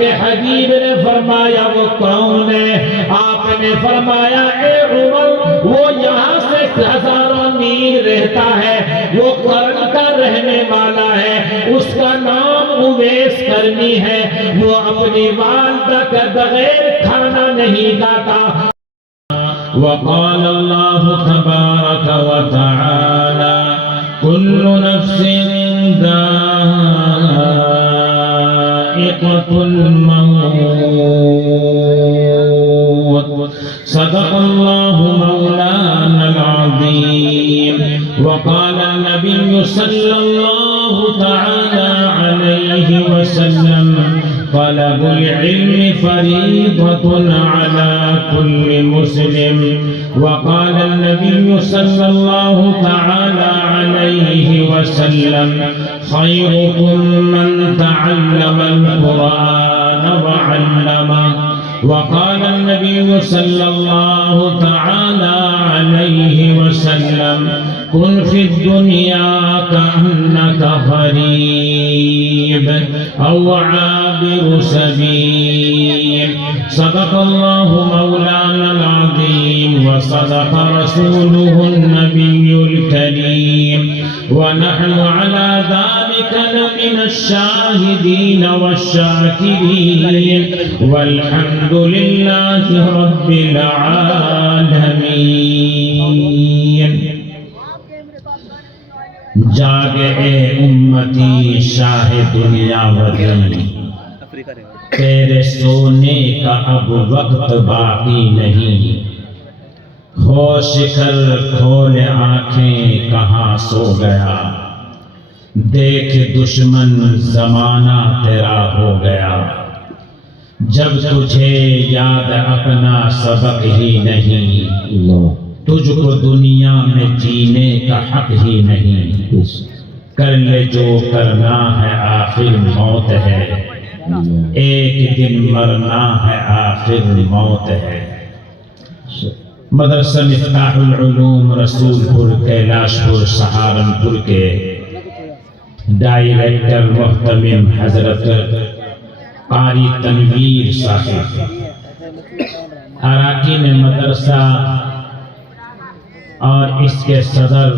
کے حبیب نے فرمایا وہ کون ہے؟ آپ نے فرمایا اے عمر وہ یہاں سے ہزاروں میل رہتا ہے، وہ قرن کا رہنے والا ہے، اس کا نام اویس کرنی ہے، وہ اپنی والدہ کے بغیر کھانا نہیں کھاتا۔ وقال اللہ تبارک وتعالی کل نفس ذائقۃ الموت صدق اللہ مولانا العظیم۔ وقال النبی صلی اللہ تعالی علیہ وسلم طلب العلم فریضۃ علی کل مسلم۔ وقال النبی صلی اللہ تعالی علیہ وسلم خیرکم من تعلم القرآن وعلمه۔ وقال النبي صلى الله تعالى عليه وسلم كن في الدنيا كأنك غريب أو عابر سبيل۔ صدق الله مولانا العظيم وصدق رسوله النبي الكريم، ونحن على ذلك لمن الشاهدين والشاكرين، والحمد لله رب العالمين۔ جاگ اے امتی شاہ دنیا وطن، تیرے سونے کا اب وقت باقی نہیں، ہوش کر کھول آنکھیں کہاں سو گیا، دیکھ دشمن زمانہ تیرا ہو گیا، جب تجھے یاد اپنا سبق ہی نہیں، تجھ کو دنیا میں جینے کا حق ہی نہیں، کر لے جو کرنا ہے آخر موت ہے، ایک دن مرنا ہے آخر موت ہے۔ مدرسہ مفتاح العلوم رسول پور کیلاش پور سہارنپور کے ڈائریکٹر محترم حضرت قاری تنویر صاحب، اراکین مدرسہ اور اس کے صدر،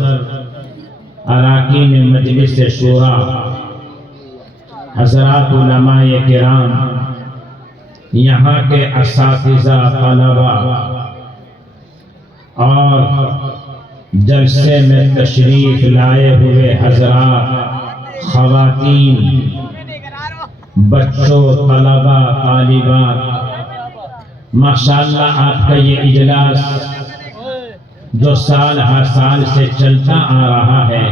اراکین مجلس شورا، حضرات علماء کرام، یہاں کے اساتذہ، طلبہ اور جلسے میں تشریف لائے ہوئے حضرات، خواتین، بچوں، طلبہ، طالبات، ماشاءاللہ آپ کا یہ اجلاس جو سال ہر سال سے چلتا آ رہا ہے،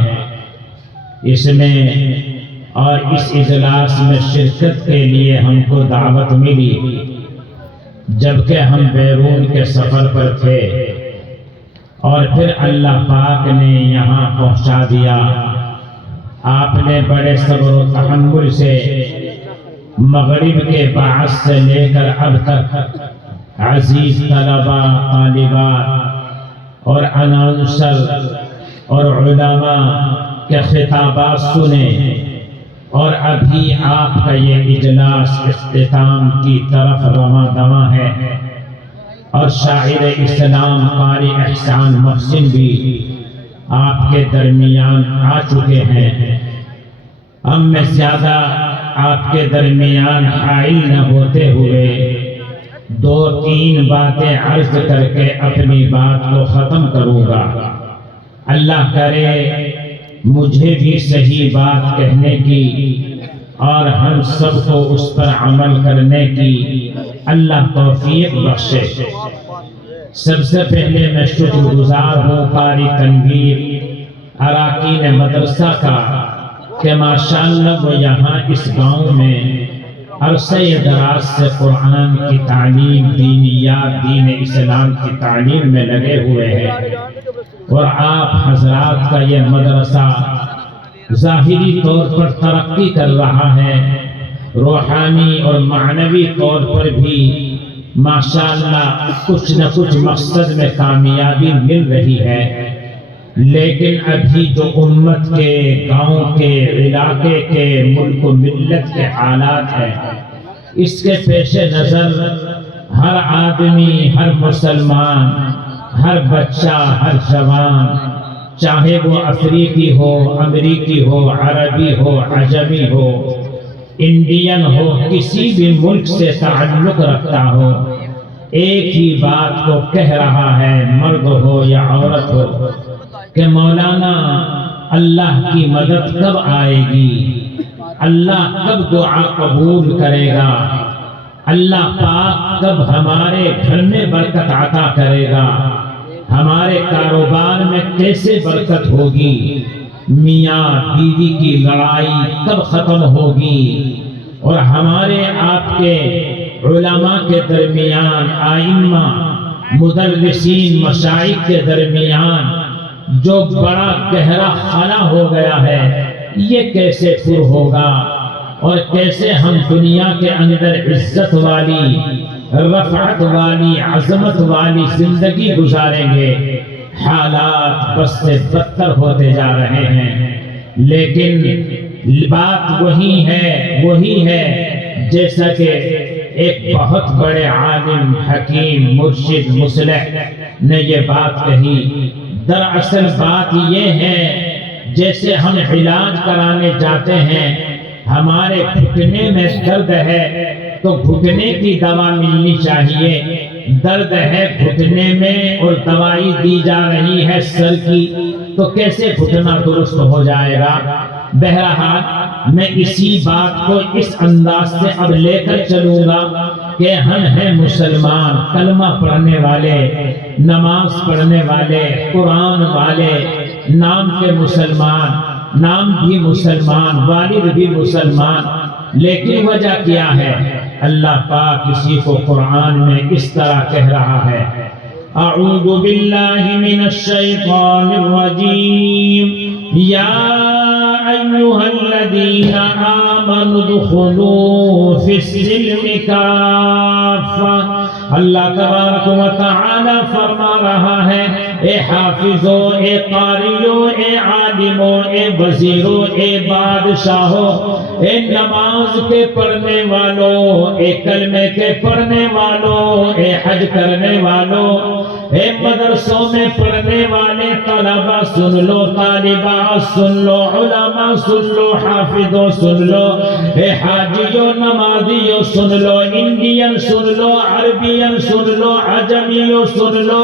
اس میں اور اس اجلاس میں شرکت کے لیے ہم کو دعوت ملی، جبکہ ہم بیرون کے سفر پر تھے، اور پھر اللہ پاک نے یہاں پہنچا دیا۔ آپ نے بڑے صبر و تحمل سے مغرب کے بعد سے لے کر اب تک عزیز طلبہ، طالبات اور اناؤنسر اور علماء کے خطابات سنے، اور ابھی آپ کا یہ اجلاس اختتام کی طرف رواں دواں ہے، اور شاعر اسلام قاری احسان محسن بھی آپ کے درمیان آ چکے ہیں۔ اب میں زیادہ آپ کے درمیان حائل نہ ہوتے ہوئے دو تین باتیں عرض کر کے اپنی بات کو ختم کروں گا۔ اللہ کرے مجھے بھی صحیح بات کہنے کی اور ہم سب کو اس پر عمل کرنے کی اللہ توفیق بخشے۔ سب سے پہلے میں شکر گزار ہوں قاری تنویر اراکین مدرسہ کا کہ ماشاءاللہ وہ یہاں اس گاؤں میں عرصہ دراز سے قرآن کی تعلیم، دینیات، دین اسلام کی تعلیم میں لگے ہوئے ہیں، اور آپ حضرات کا یہ مدرسہ ظاہری طور پر ترقی کر رہا ہے، روحانی اور معنوی طور پر بھی ماشاءاللہ کچھ نہ کچھ مقصد میں کامیابی مل رہی ہے، لیکن ابھی جو امت کے، گاؤں کے، علاقے کے، ملک و ملت کے حالات ہیں، اس کے پیش نظر ہر آدمی، ہر مسلمان، ہر بچہ، ہر جوان، چاہے وہ افریقی ہو، امریکی ہو، عربی ہو، عجمی ہو، انڈین ہو، کسی بھی ملک سے تعلق رکھتا ہو، ایک ہی بات کو کہہ رہا ہے، مرد ہو یا عورت ہو، کہ مولانا اللہ کی مدد کب آئے گی؟ اللہ کب دعا قبول کرے گا؟ اللہ پاک کب ہمارے گھر میں برکت عطا کرے گا؟ ہمارے کاروبار میں کیسے برکت ہوگی؟ میاں بیوی کی لڑائی کب ختم ہوگی؟ اور ہمارے آپ کے علماء کے درمیان، ائمہ، مدرسین، مشائخ کے درمیان جو بڑا گہرا خلا ہو گیا ہے، یہ کیسے پر ہوگا؟ اور کیسے ہم دنیا کے اندر عزت والی، رفعت والی، عظمت والی زندگی گزاریں گے؟ حالات بس سے بدتر ہوتے جا رہے ہیں، لیکن بات وہی ہے جیسا کہ ایک بہت بڑے عالم، حکیم، مرشد، مصلح نے یہ بات کہی۔ دراصل بات یہ ہے، جیسے ہم علاج کرانے جاتے ہیں، ہمارے گھٹنے میں درد ہے تو گھٹنے کی دوا ملنی چاہیے، درد ہے گھٹنے میں اور دوائی دی جا رہی ہے سر کی، تو کیسے گھٹنا درست ہو جائے گا؟ بہرحال میں اسی بات کو اس انداز سے اب لے کر چلوں گا کہ ہم ہیں مسلمان، کلمہ پڑھنے والے، نماز پڑھنے والے، قرآن والے، نام کے مسلمان، نام بھی مسلمان، والد بھی مسلمان، لیکن وجہ کیا ہے؟ اللہ پاک کسی کو قرآن میں اس طرح کہہ رہا ہے، اعوذ باللہ من الشیطان الرجیم، یا ایھا الذین آمنوا ادخلوا فی السلم کافہ۔ اللہ تبارک و تعالی فرما رہا ہے، اے حافظو، اے قاریو، اے عالمو، اے وزیرو، اے بادشاہو، اے نماز کے پڑھنے والوں، اے کلمے کے پڑھنے والوں، اے حج کرنے والوں، اے مدرسوں میں پڑھنے والے طلبہ سن لو، طالبات سن لو، علماء سن لو، حافظوں سن لو، اے حاجیوں، نمازیوں سن لو، انڈین سن لو، عربین سن لو، عجمیوں سن لو،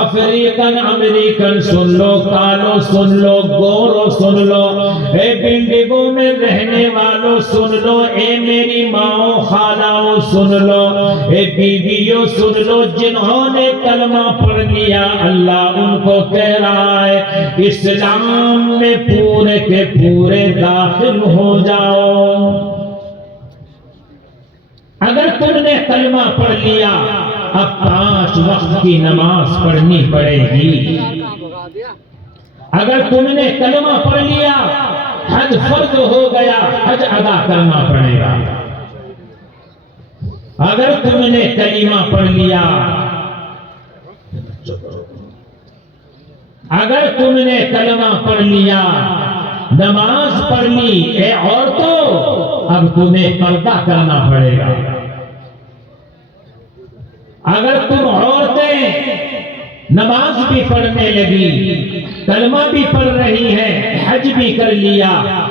افریقن امریکن سن لو، کالو سن لو، گورو سن لو، اے بلڈنگوں میں رہنے والوں سن لو، اے میری ماں خالہ سن لو، اے بیویوں سن لو، جنہوں نے کلمہ پڑھ لیا، اللہ ان کو کہہ رہا ہے اسلام میں پورے کے پورے داخل ہو جاؤ۔ اگر تم نے کلمہ پڑھ لیا، اب 5 وقت کی نماز پڑھنی پڑے گی۔ اگر تم نے کلمہ پڑھ لیا، حج فرض ہو گیا، حج ادا کرنا پڑے گا۔ اگر تم نے کلمہ پڑھ لیا، اگر تم نے کلمہ پڑھ لیا، نماز پڑھ لی، اے عورتوں، اب تمہیں پردہ کرنا پڑے گا۔ اگر تم عورتیں نماز بھی پڑھنے لگی، کلمہ بھی پڑھ رہی ہے، حج بھی کر لیا،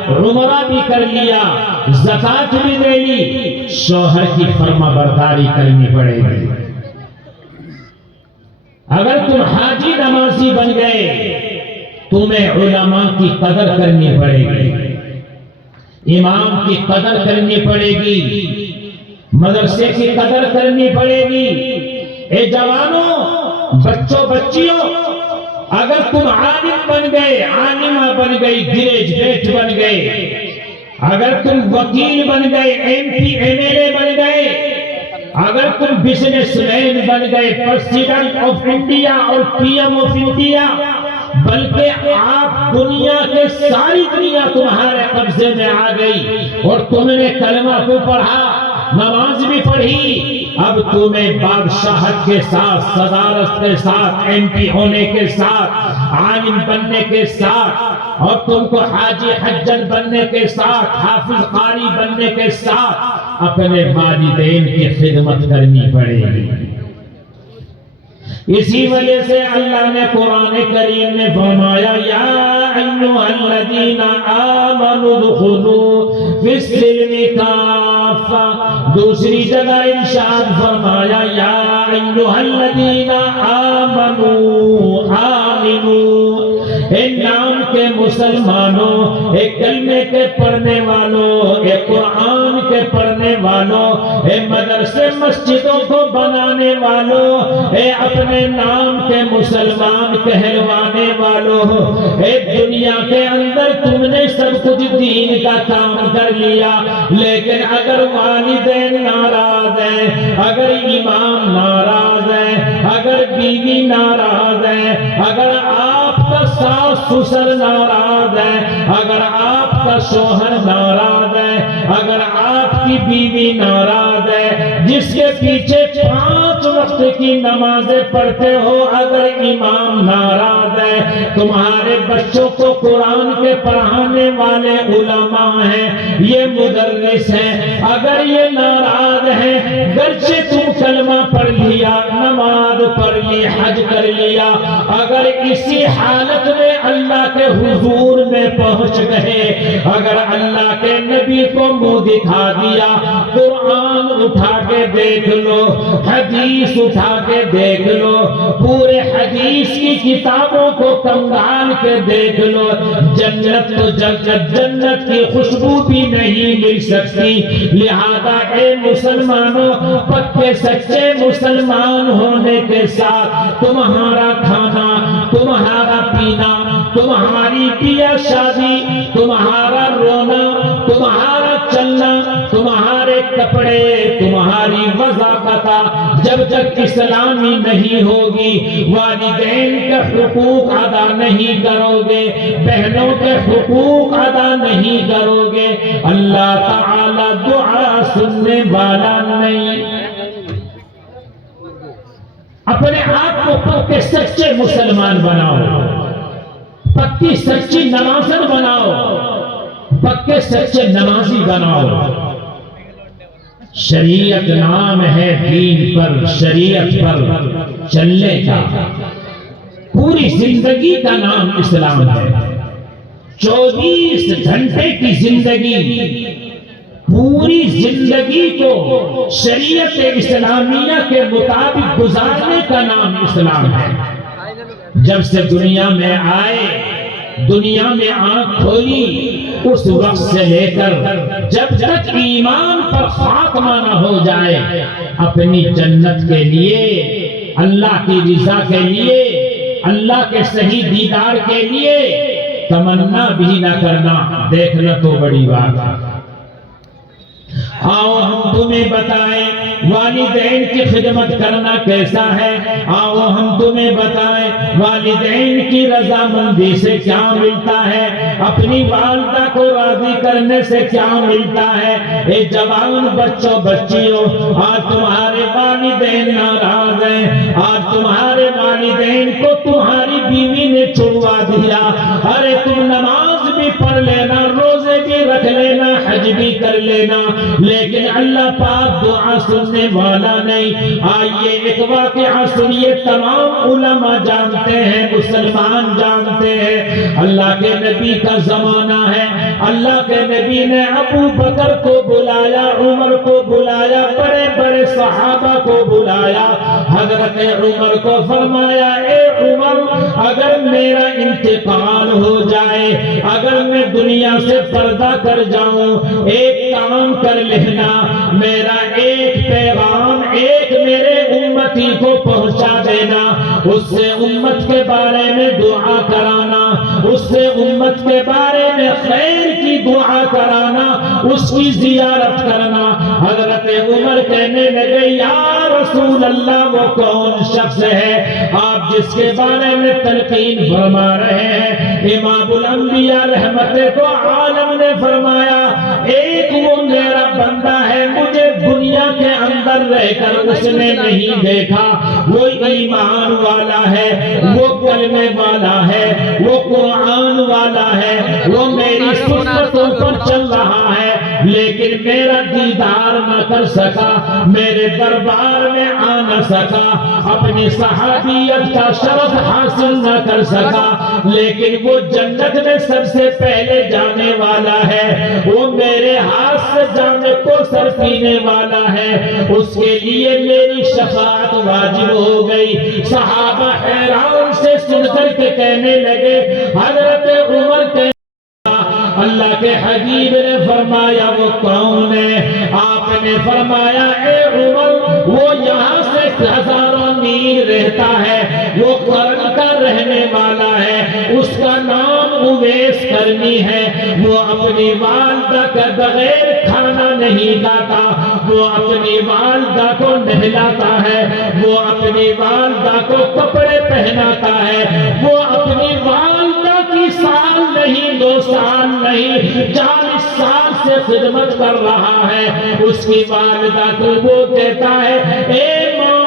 عمرہ بھی کر لیا، زکات بھی دے لی، شوہر کی فرما برداری کرنی پڑے گی۔ اگر تم حاجی نمازی بن گئے، تمہیں علماء کی قدر کرنی پڑے گی، امام کی قدر کرنی پڑے گی، مدرسے کی قدر کرنی پڑے گی۔ اے جوانوں، بچوں، بچیوں، اگر تم عالم بن گئے، عالمہ بن گئی، گریجویٹ بن گئے، اگر تم وکیل بن گئے، M P M L A بن گئے، اگر تم بزنس مین بن گئے، پریزیڈنٹ آف انڈیا اور پی ایم آف انڈیا، بلکہ آپ دنیا کے ساری دنیا تمہارے قبضے میں آ گئی اور تم نے کلمہ کو پڑھا، نماز بھی پڑھی، اب تمہیں بادشاہت کے ساتھ، صدارت کے ساتھ، ایم پی ہونے کے ساتھ، عالم بننے کے ساتھ، اور تم کو حاجی حجن بننے کے ساتھ، حافظ قاری بننے کے ساتھ، اپنے والدین کی خدمت کرنی پڑے گی۔ اسی وجہ سے اللہ نے قرآن کریم میں فرمایا یا ایھا الذین آمنوا ادخلوا فی السلم کافہ، دوسری جگہ ارشاد فرمایا یا ایھا الذین آمنوا آمنوا، اے نام کے مسلمانوں، اے کلمے کے پڑھنے والوں، اے قرآن کے پڑھنے والوں، اے مدرسے مسجدوں کو بنانے والوں، اے اپنے نام کے مسلمان کہلوانے والوں، اے دنیا کے اندر تم نے سب کچھ دین کا کام کر لیا، لیکن اگر والدین ناراض ہیں، اگر امام ناراض ہے، اگر بیوی ناراض ہے، اگر آپ کا ساس سسر ناراض ہے، اگر آپ کا شوہر ناراض ہے، اگر آپ کی بیوی ناراض ہے، جس کے پیچھے 5 وقت کی نمازیں پڑھتے ہو، اگر امام ناراض ہے، تمہارے بچوں کو قرآن کے پڑھانے والے علماء ہیں، یہ مدرس ہیں، اگر یہ ناراض ہیں، گرچہ تم کلمہ پڑھ لیا، نماز پڑھ لی، حج کر لیا، اگر اسی حالت میں اللہ کے حضور میں پہنچ گئے، اگر اللہ کے نبی کو منہ دکھا دیا، قرآن اٹھا کے دیکھ لو، حدیث اٹھا کے دیکھ لو، پورے حدیث کی کتابوں کو کنگال کے دیکھ لو، جنت تو جنت کی خوشبو بھی نہیں مل سکتی۔ لہذا اے مسلمانوں، پکے سچے مسلمان ہونے کے ساتھ تمہارا کھانا، تمہارا پینا، تمہاری بیاہ شادی، تمہارا رونا، تمہارا چلنا، تمہارے کپڑے، تمہاری وضاحت جب تک اسلامی نہیں ہوگی، والدین کے حقوق ادا نہیں کرو گے، بہنوں کے حقوق ادا نہیں کرو گے، اللہ تعالی دعا سننے والا نہیں۔ اپنے آپ کو پکے سچے مسلمان بناؤ، پکی سچی نمازن بناؤ، پکے سچے نمازی بناؤ۔ شریعت نام ہے دین پر، شریعت پر چلنے کا، پوری زندگی کا نام اسلام ہے۔ 24 گھنٹے کی زندگی، پوری زندگی کو شریعت اسلامیہ کے مطابق گزارنے کا نام اسلام ہے۔ جب سے دنیا میں آئے، دنیا میں آنکھ کھولی، اس وقت سے لے کر جب تک ایمان پر خاتمہ نہ ہو جائے، اپنی جنت کے لیے، اللہ کی رضا کے لیے، اللہ کے صحیح دیدار کے لیے تمنا بھی نہ کرنا، دیکھنا تو بڑی بات ہے۔ آؤ ہم تمہیں بتائیں والدین کی خدمت کرنا کیسا ہے، آؤ ہم تمہیں بتائیں والدین کی رضامندی سے کیا ملتا ہے، اپنی والدہ کو راضی کرنے سے کیا ملتا ہے۔ اے جوان بچوں بچیوں، آج تمہارے والدین ناراض ہیں، آج تمہارے والدین کو تمہاری بیوی نے چھڑوا دیا، ارے تم نماز بھی پڑھ لینا، روزے بھی رکھ لینا، حج بھی کر لینا، لیکن اللہ پاک دعا سننے والا نہیں۔ آئیے ایک واقعہ سنیے، تمام علماء جانتے ہیں، مسلمان جانتے ہیں، اللہ کے نبی کا زمانہ ہے، اللہ کے نبی نے ابو بکر کو بلایا، عمر کو بلایا، بڑے بڑے صحابہ کو بلایا، حضرت عمر کو فرمایا اے عمر، اگر میرا انتقال ہو جائے، اگر میں دنیا سے پردہ کر جاؤں، ایک کام کر لینا، میرا ایک پیغام ایک میرے امتی کو پہنچا دینا، اس سے امت کے بارے میں دعا کرانا، اس سے امت کے بارے میں خیر کی دعا کرانا، اس کی زیارت کرنا۔ حضرت عمر کہنے لگے یا رسول اللہ، وہ کون شخص ہے آپ جس کے بارے میں تلقین فرما رہے ہیں؟ امام الانبیاء رحمت تو عالم نے فرمایا ایک وہ میرا بندہ ہے، مجھے دنیا کے اندر رہ کر اس نے نہیں دیکھا، وہ ایمان والا ہے، وہ کلمے والا ہے، وہ قرآن والا ہے، وہ میری سنتوں پر چل رہا ہے، لیکن میرا دیدار نہ کر سکا، میرے دربار میں آ نہ سکا، اپنی صحابیت کا شرف حاصل نہ کر سکا، لیکن وہ جنت میں سب سے پہلے جانے والا ہے، وہ میرے ہاتھ سے جام کوثر پینے والا ہے، اس کے لیے میری شفاعت واجب ہو گئی۔ صحابہ حیران سے سن کر کے کہنے لگے، حضرت عمر کے اللہ کے حبیب نے فرمایا وہ کون ہے؟ آپ نے فرمایا اے عمر وہ یہاں سے ہزاروں میل رہتا ہے، وہ قرن کا رہنے والا ہے، اس کا نام اویس کرنی ہے، وہ اپنی والدہ کے بغیر کھانا نہیں کھاتا، وہ اپنی والدہ کو نہلاتا ہے، وہ اپنی والدہ کو کپڑے پہناتا ہے، وہ اپنی والدہ کی سال نہیں 2 سال نہیں 40 سال سے خدمت کر رہا ہے، اس کی والدہ کو وہ کہتا ہے اے ماں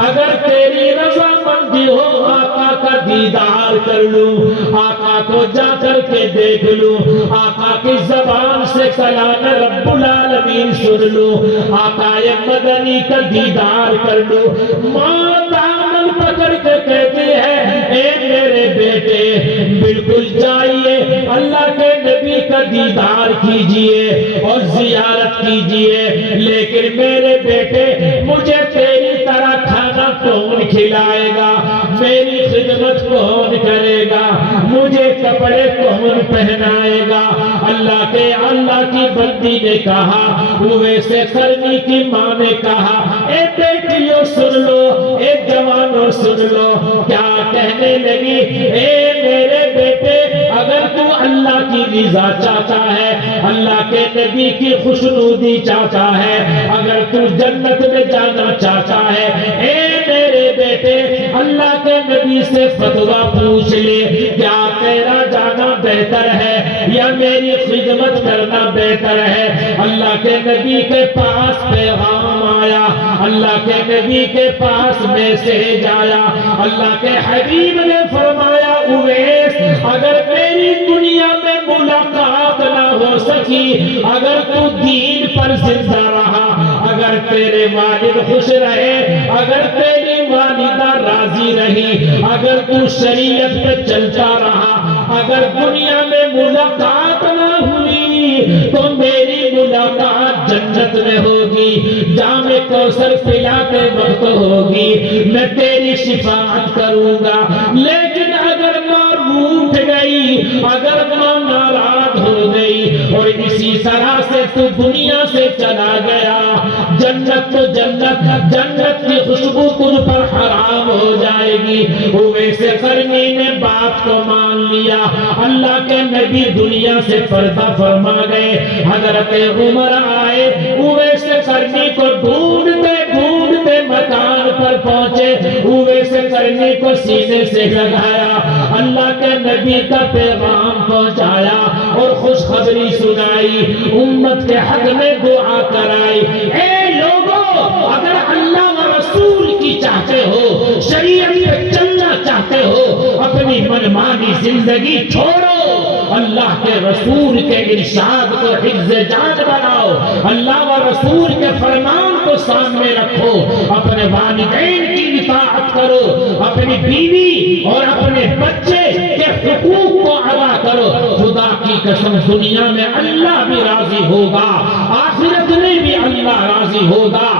اگر تیری رضامندی ہو آقا کا دیدار کر لوں، آقا کو جا کر کے دیکھ لوں، آقا کی زبان سے کلام رب العالمین سن لوں، آقا مدنی کا دیدار کر لوں۔ ماں دامن پکڑ کے کہتی ہے اے میرے بیٹے بالکل جائیے اللہ کے نبی کا دیدار کیجئے اور زیارت کیجئے، لیکن میرے بیٹے مجھے تیری طرح کھانا کون کھلائے گا، میری خدمت کون کرے گا، مجھے کپڑے کون پہنائے گا؟ اللہ کی بندی نے کہا، اویسے کرنی کی ماں نے کہا اے بیٹیوں سن لو، اے جوانوں سن لو، کیا کہنے لگی اے میرے بیٹے اگر تو اللہ کی رضا چاہتا ہے، اللہ کے نبی کی خوشنودی چاہتا ہے، اگر تو جنت میں جانا چاہتا ہے، اے میرے بیٹے اللہ کے نبی سے فتویٰ پوچھ لے، کیا تیرا جانا بہتر ہے یا میری خدمت کرنا بہتر ہے؟ اللہ کے نبی کے پاس پیغام آیا، اللہ کے نبی کے پاس میسیج آیا، اللہ کے حبیب نے فرمایا اویس اگر میری دنیا میں ملاقات نہ ہو سکی، اگر تو دین پر زندہ رہا، اگر تیرے والد خوش رہے، اگر تیری والدہ راضی رہی، اگر تو شریعت پہ چلتا رہا، اگر دنیا میں ملاقات نہ ہوئی تو میری ملاقات جنت میں ہوگی، جام کوثر پلاتے وقت ہوگی، میں تیری شفاعت کروں گا۔ لیکن اگر ماں روٹھ گئی، اگر ماں ناراض ہو گئی اور اسی طرح سے تو دنیا سے چلا گیا، جنت تو جنت کی خوشبو تجھ پر حرام ہو جائے گی۔ اویس قرنی نے بات کو مان لیا، اللہ کے نبی دنیا سے پردہ فرما گئے، حضرت عمر آئے، اویس قرنی کو ڈھونڈتے مکان پر پہنچے، اویس قرنی کو سینے سے لگایا، اللہ کے نبی کا پیغام پہنچایا اور خوشخبری سنائی، امت کے حق میں دعا کرائی۔ اے لوگوں اگر اللہ و رسول کی چاہتے ہو، شریعت پہ چلنا چاہتے ہو، اپنی منمانی زندگی چھوڑو، اللہ کے رسول کے ارشاد کو حفظ جان بناؤ، اللہ و رسول کے فرمان کو سامنے رکھو، اپنے والدین کی اطاعت کرو، اپنی بیوی اور اپنے بچے کے حقوق کو ادا کرو، خدا کی قسم دنیا میں اللہ بھی راضی ہوگا، آخرت میں بھی اللہ راضی ہوگا۔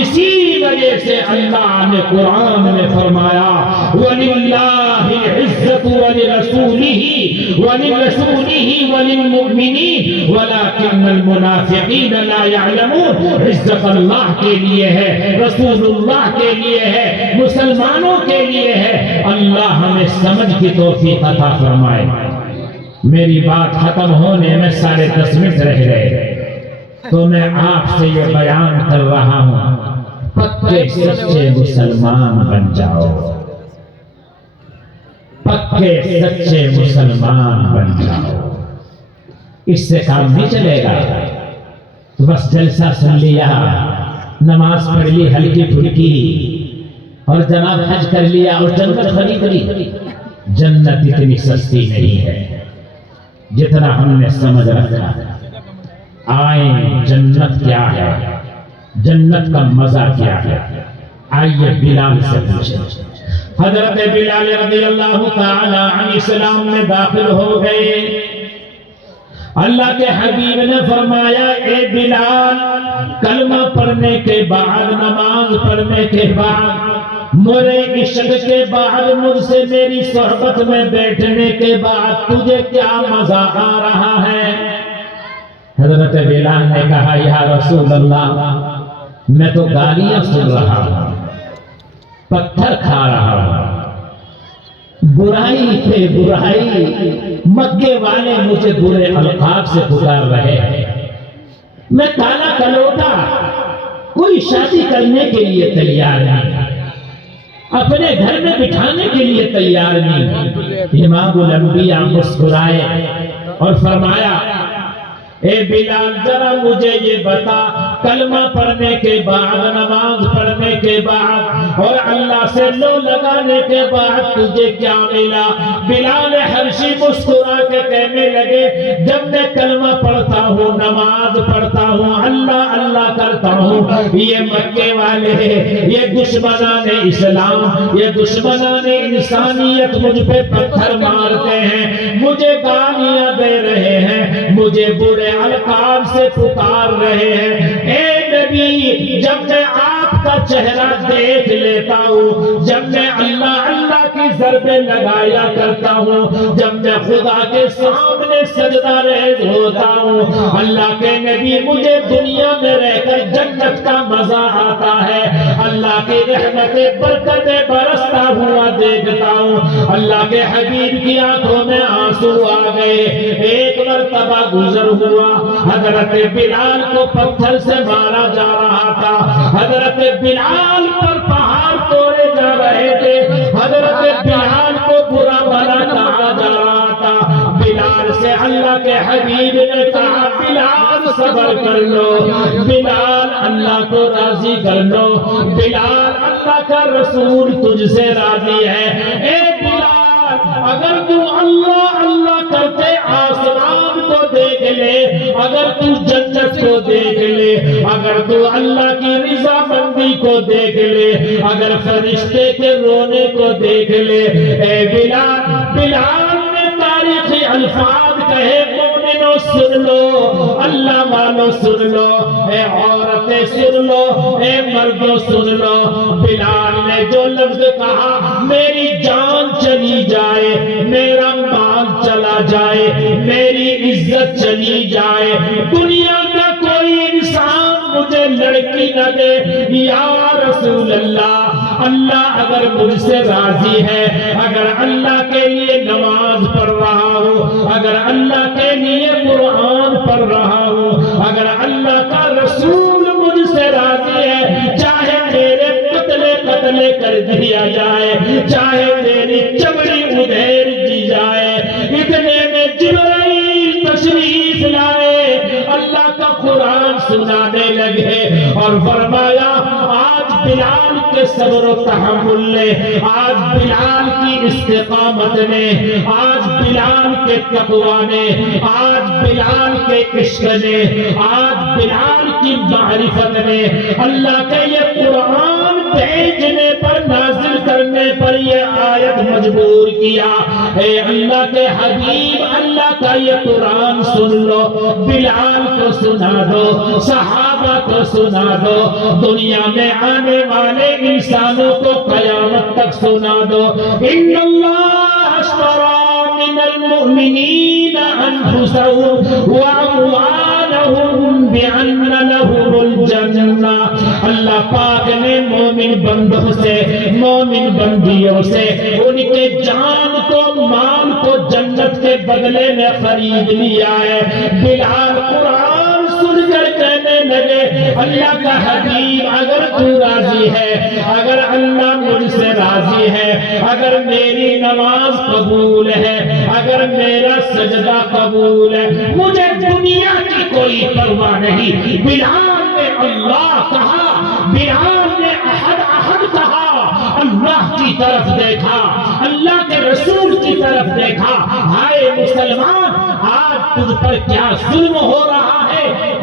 اسی وجہ سے اللہ نے قرآن میں فرمایا وَلِلَّهِ الْعِزَّةُ وَلِرَسُولِهِ وَلِلْمُؤْمِنِينَ وَلَكِنَّ الْمُنَافِقِينَ لَا يَعْلَمُونَ۔ عزت اللہ کے لیے ہے، رسول اللہ کے لیے ہے، مسلمانوں کے لیے ہے، اللہ ہمیں سمجھ کی توفیق عطا فرمائے۔ میری بات ختم ہونے میں 10.5 منٹ رہ گئے تو میں آپ سے یہ بیان کر رہا ہوں، پکے سچے مسلمان بن جاؤ، پکے سچے مسلمان بن جاؤ۔ اس سے کام نہیں چلے گا بس جلسہ سن لیا، نماز پڑھ لی ہلکی پھلکی اور جناب حج کر لیا اور جنت خرید لی۔ جنت اتنی سستی نہیں ہے جتنا ہم نے سمجھ رکھا ہے۔ آئیں جنت کیا ہے، جنت کا مزہ کیا ہے، آئیے بلال سے پوچھیں۔ حضرت بلال رضی اللہ تعالی عنہ اسلام میں داخل ہو گئے۔ اللہ کے حبیب نے فرمایا اے بلال، کلمہ پڑھنے کے بعد، نماز پڑھنے کے بعد، میرے عشق کے بعد، مجھ سے میری صحبت میں بیٹھنے کے بعد تجھے کیا مزہ آ رہا ہے؟ حضرت بلال نے کہا یا رسول اللہ، میں تو گالیاں سن رہا ہوں، پتھر کھا رہا ہوں، برائی پہ برائی، مکے والے مجھے برے القاب سے پکار رہے ہیں، میں کالا کلوٹا، کوئی شادی کرنے کے لیے تیار نہیں، اپنے گھر میں بٹھانے کے لیے تیار نہیں۔ امام الانبیاء مسکرائے اور فرمایا اے بلال ذرا مجھے یہ بتا، کلمہ پڑھنے کے بعد، نماز پڑھنے کے بعد اور اللہ سے لو لگانے کے بعد تجھے کیا ملا؟ بلال حبشی مسکرا کے کہنے لگے جب میں کلمہ پڑھتا ہوں، نماز پڑھتا ہوں، اللہ اللہ کرتا ہوں، یہ مکے والے، یہ دشمنان اسلام، یہ دشمنان انسانیت مجھ پہ پتھر مارتے ہیں، مجھے گالیاں دے رہے ہیں، مجھے برے القاب سے پکار رہے ہیں۔ اے نبی، جب میں آپ کا چہرہ دیکھ لیتا ہوں، جب میں اللہ اللہ کی ضربیں لگایا کرتا ہوں، جب میں خدا کے سامنے سجدہ ریز ہوتا ہوں، اللہ کے نبی مجھے دنیا میں رہ کر جنت کا مزہ آتا ہے، اللہ کی رحمتیں برکتیں برستا ہوا دیکھتا ہوں، اللہ کے حبیب کی آنکھوں میں آنسو آ گئے۔ ایک مرتبہ گزر ہوا، حضرت بلال کو پتھر سے مارا جا رہا تھا، حضرت بلال پر پہاڑ توڑے جا رہے تھے، حضرت بلال کو برا بھلا کہا جا رہا تھا۔ بلال سے اللہ کے حبیب نے کہا بلال صبر کر لو، بلال اللہ کو راضی کر لو، بلال اللہ کا رسول تجھ سے راضی ہے۔ اے بلال، اگر تو اللہ اللہ کرتے آسمان کو دیکھ لے، اگر تو جنت کو دیکھ لے، اگر تو اللہ کی رضا مندی کو دیکھ لے، اگر فرشتے کے رونے کو دیکھ لے، اے بلال، بلال نے تاریخی الفاظ کہے، مومنوں سن لو، اللہ والوں سن لو، اے عورتیں سن لو، اے مردوں سن لو، بلال نے جو لفظ کہا، میری جان چلی جائے، میرا مال چلا جائے، میری عزت چلی جائے، دنیا کا کوئی انسان مجھے لڑکی نہ دے، یا رسول اللہ، اللہ اگر مجھ سے راضی ہے، اگر اللہ کے لیے نماز پڑھ رہا ہوں، اگر اللہ کے لیے قرآن پڑھ رہا ہوں، اگر اللہ کا رسول مجھ سے راضی ہے، چاہے میرے قتل کر دیا جائے، چاہے میری چمڑی ادھیر دی جائے، اتنے میں جبرائیل تشریف لائے، اللہ کا قرآن سنانے لگے اور فرمایا آج بلال کے صبر و تحمل نے، آج بلال کی استقامت نے، آج بلال کے تقوی نے، آج بلال کے عشق نے، آج بلال کی معرفت نے اللہ کے یہ قرآن بھیجنے پر، نازل کرنے پر یہ آیت مجبور کیا۔ اے اللہ کے حبیب، اللہ کا یہ قرآن سن لو، بلال کو سنا دو، صحابہ کو سنا دو، دنیا میں آنے والے انسانوں کو قیامت تک سنا دو۔ ان اللہ اشتری من المؤمنین انفسهم واموالهم بان لهم الجنہ، اللہ پاک نے مومن بندوں سے، مومن بندیوں سے ان کے جان کو، مال کو جنت کے بدلے میں خرید لیا ہے۔ بلال قرآن سن کر کہنے لگے اللہ کا حبیب، اگر تو راضی ہے، اگر اللہ مجھ سے راضی ہے، اگر میری نماز قبول ہے، اگر میرا سجدہ قبول ہے، مجھے دنیا کی کوئی پرواہ نہیں۔ بلال نے اللہ کہا، بلال نے احد احد کہا، اللہ کی طرف دیکھا، اللہ کے رسول کی طرف دیکھا، ہائے مسلمان، آج تجھ پر کیا ظلم ہو رہا ہے،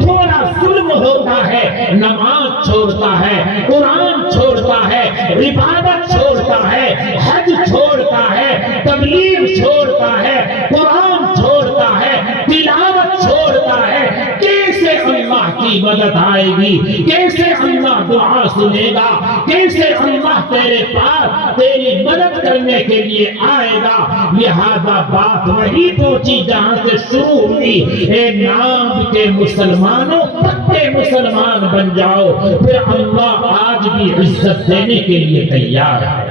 ہے، نماز چھوڑتا ہے، قرآن چھوڑتا ہے، عبادت چھوڑتا ہے، حج چھوڑتا ہے، تبلیغ چھوڑتا ہے، قرآن چھوڑتا ہے، تلاوت چھوڑتا ہے، کیسے اللہ کی مدد آئے گی؟ کیسے اللہ دعا سنے گا؟ کیسے اللہ تیرے پاس تیری مدد کرنے کے لیے آئے گا؟ لہذا بات وہی پہنچی جہاں سے شروع ہوئی، اے نام کے مسلمانوں پکے مسلمان بن جاؤ، پھر اللہ آج بھی عزت دینے کے لیے تیار ہے۔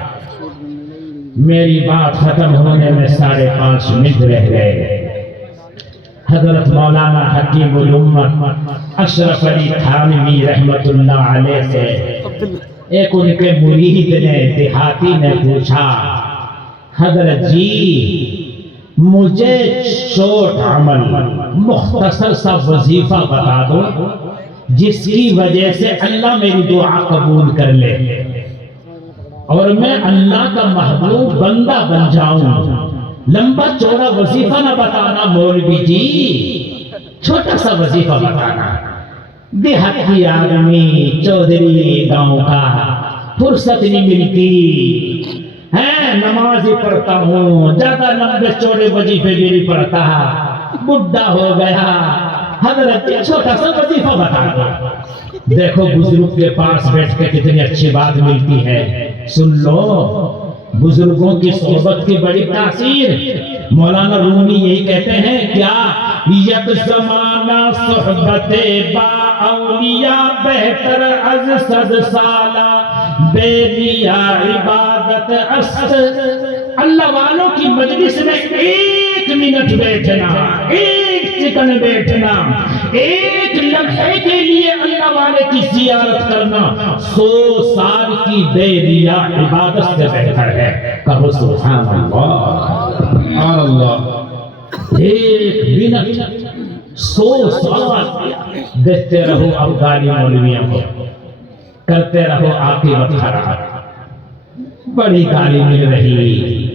میری بات ختم ہونے میں 5.5 منٹ رہ گئے۔ حضرت مولانا حکیم الامت اشرف علی تھانوی رحمت اللہ علیہ سے ایک ان کے مرید نے، دیہاتی نے پوچھا، حضرت جی مجھے شورٹ عمل مختصر سا وظیفہ بتا دو جس کی وجہ سے اللہ میری دعا قبول کر لے اور میں اللہ کا محبوب بندہ بن جاؤں۔ لمبا چوڑا وظیفہ نہ بتانا مولوی جی، چھوٹا سا وظیفہ بتانا۔ دیہات کی آدمی، چودھری گاؤں کا، فرصت نہیں ملتی ہے، نماز ہی پڑھتا ہوں، زیادہ لمبے چوڑے وظیفے بھی نہیں پڑھتا، بڈھا ہو گیا، حضرت چھوٹا سا وظیفہ بتا دو۔ دیکھو بزرگ کے پاس بیٹھ کے کتنی اچھی بات ملتی ہے، سن لو۔ بزرگوں کی صحبت کی بڑی تاثیر، مولانا رومی یہی کہتے ہیں، کیا یک زمانہ صحبت با اولیاء بہتر از 100 سالہ بے لیا عبادت است۔ اللہ والوں کی مجلس میں 1 منٹ بیٹھنا، 1 سیکنڈ بیٹھنا، 1 لمحے کے لیے اللہ والے کی زیارت کرنا 100 سال کی بے لیا عبادت سے بہتر ہے۔ کہو سبحان اللہ، سبحان اللہ۔ 1 منٹ 100 سال دیکھتے رہو افغانی مولویوں کو، کرتے رہو عاقبت خراب۔ بڑی گالی مل رہی،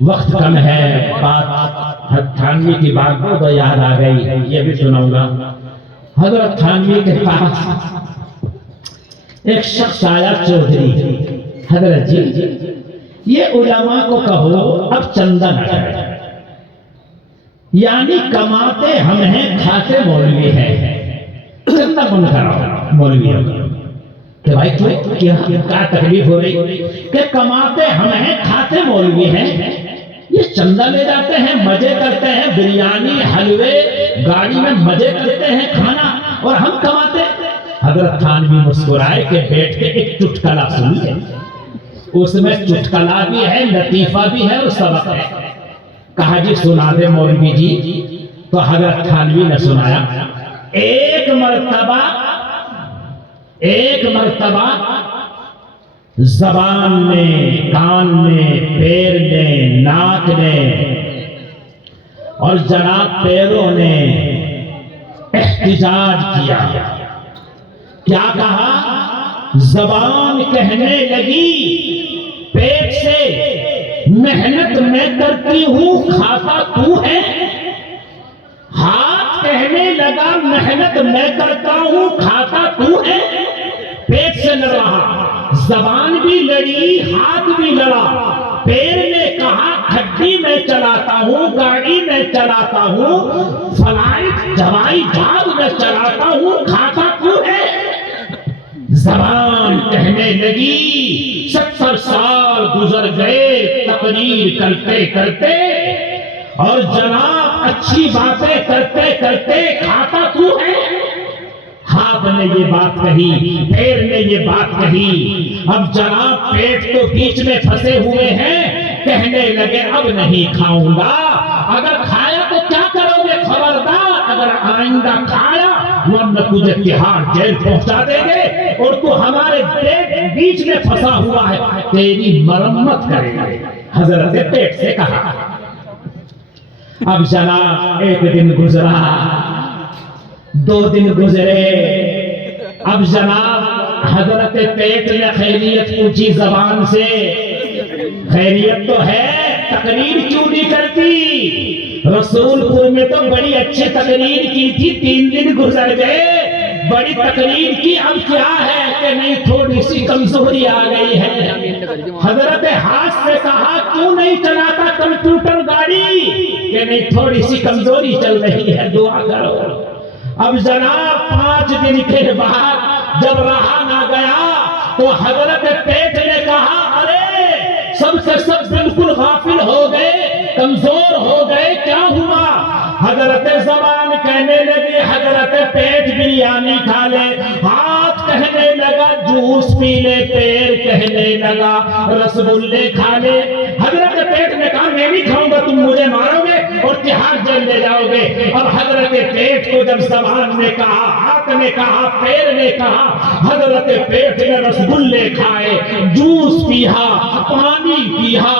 وقت کم ہے، بات تھانوی کی بات بہت یاد آ گئی، یہ بھی سناؤں گا۔ حضرت تھانوی کے پاس ایک شخص آیا، چودھری، حضرت جی یہ علماء کو کہو اب چندہ نہ کرے، یعنی کماتے ہم ہیں کھاتے مولوی ہیں، چندہ کون کراؤ مولوی ہو کہ بھائی کیا تکلیف ہو رہی کہ کماتے ہم ہیں کھاتے مولوی ہیں، یہ چندہ لے جاتے ہیں، مزے کرتے ہیں، بریانی حلوے گاڑی میں مزے کرتے ہیں کھانا، اور ہم کماتے۔ حضرت تھانوی مسکرائے کہ بیٹھ کے ایک چٹکلا سنیے، اس میں چٹکلا بھی ہے، لطیفہ بھی ہے اور سبق ہے۔ کہا جی سنا دے مولوی جی، تو حضرت تھانوی نے سنایا، ایک مرتبہ زبان نے، کان نے، پیر نے، ناک نے اور جناب پیروں نے احتجاج کیا۔ کیا کہا؟ زبان کہنے لگی پیٹ سے، محنت میں کرتی ہوں کھاتا تو ہے۔ ہاتھ کہنے لگا محنت میں کرتا ہوں کھاتا تو ہے۔ پیٹ سے لڑ رہا، زبان بھی لڑی، ہاتھ بھی لڑا۔ پیر نے کہا کھڈی میں چلاتا ہوں، گاڑی میں چلاتا ہوں، فلائٹ ہوائی جہاز میں چلاتا ہوں، کھاتا تو ہے۔ زبان کہنے لگی 70 سال گزر گئے تقریر کرتے کرتے، اور جناب اچھی باتیں کرتے کرتے کھاتا تو ہے۔ ہاتھ نے یہ بات کہی، پیر نے یہ بات کہی، اب جناب پیٹ تو بیچ میں پھنسے ہوئے ہیں، کہنے لگے اب نہیں کھاؤں گا، اگر کھایا تو کیا کرو گے خبردار، اگر آئندہ کھایا ورنہ تجھے تہاڑ جیل پہنچا دیں گے، اور تو ہمارے پیٹ بیچ میں پھنسا ہوا ہے، تیری مرمت کریں گے۔ حضرت پیٹ سے کہا۔ اب جناب 1 دن گزرا، 2 دن گزرے، اب جناب حضرت پیٹ نے خیریت پوچھی زبان سے، خیریت تو ہے، تقریر کیوں نہیں کرتی؟ رسول پور میں تو بڑی اچھی تقریر کی تھی، 3 دن گزر گئے، بڑی تقریر کی، اب کیا ہے کہ نہیں تھوڑی سی کمزوری آ گئی ہے۔ حضرت حاس نے کہا کیوں نہیں چلاتا کمپیوٹر گاڑی، کہ نہیں تھوڑی سی کمزوری چل رہی ہے، دعا کرو۔ اب جناب 5 دن کے بعد جب رہا نہ گیا تو حضرت پیٹ نے کہا ارے سب سے سب بالکل غافل ہو گئے، کمزور ہو گئے، کیا ہوا؟ حضرت زبان کہنے لگی حضرت پیٹ بریانی کھا لے، ہاتھ کہنے لگا جوس پی لے، پیر کہنے لگا رسگلے کھا لے۔ حضرت پیٹ نے کہا میں نہیں کھاؤں گا، تم مجھے مارو گے اور تہاڑ جیل لے جاؤ گے۔ اب حضرت پیٹ کو جب زبان نے کہا، ہاتھ نے کہا، پیر نے کہا، حضرت پیٹ نے رسگلے کھائے، جوس پیا، پانی پیا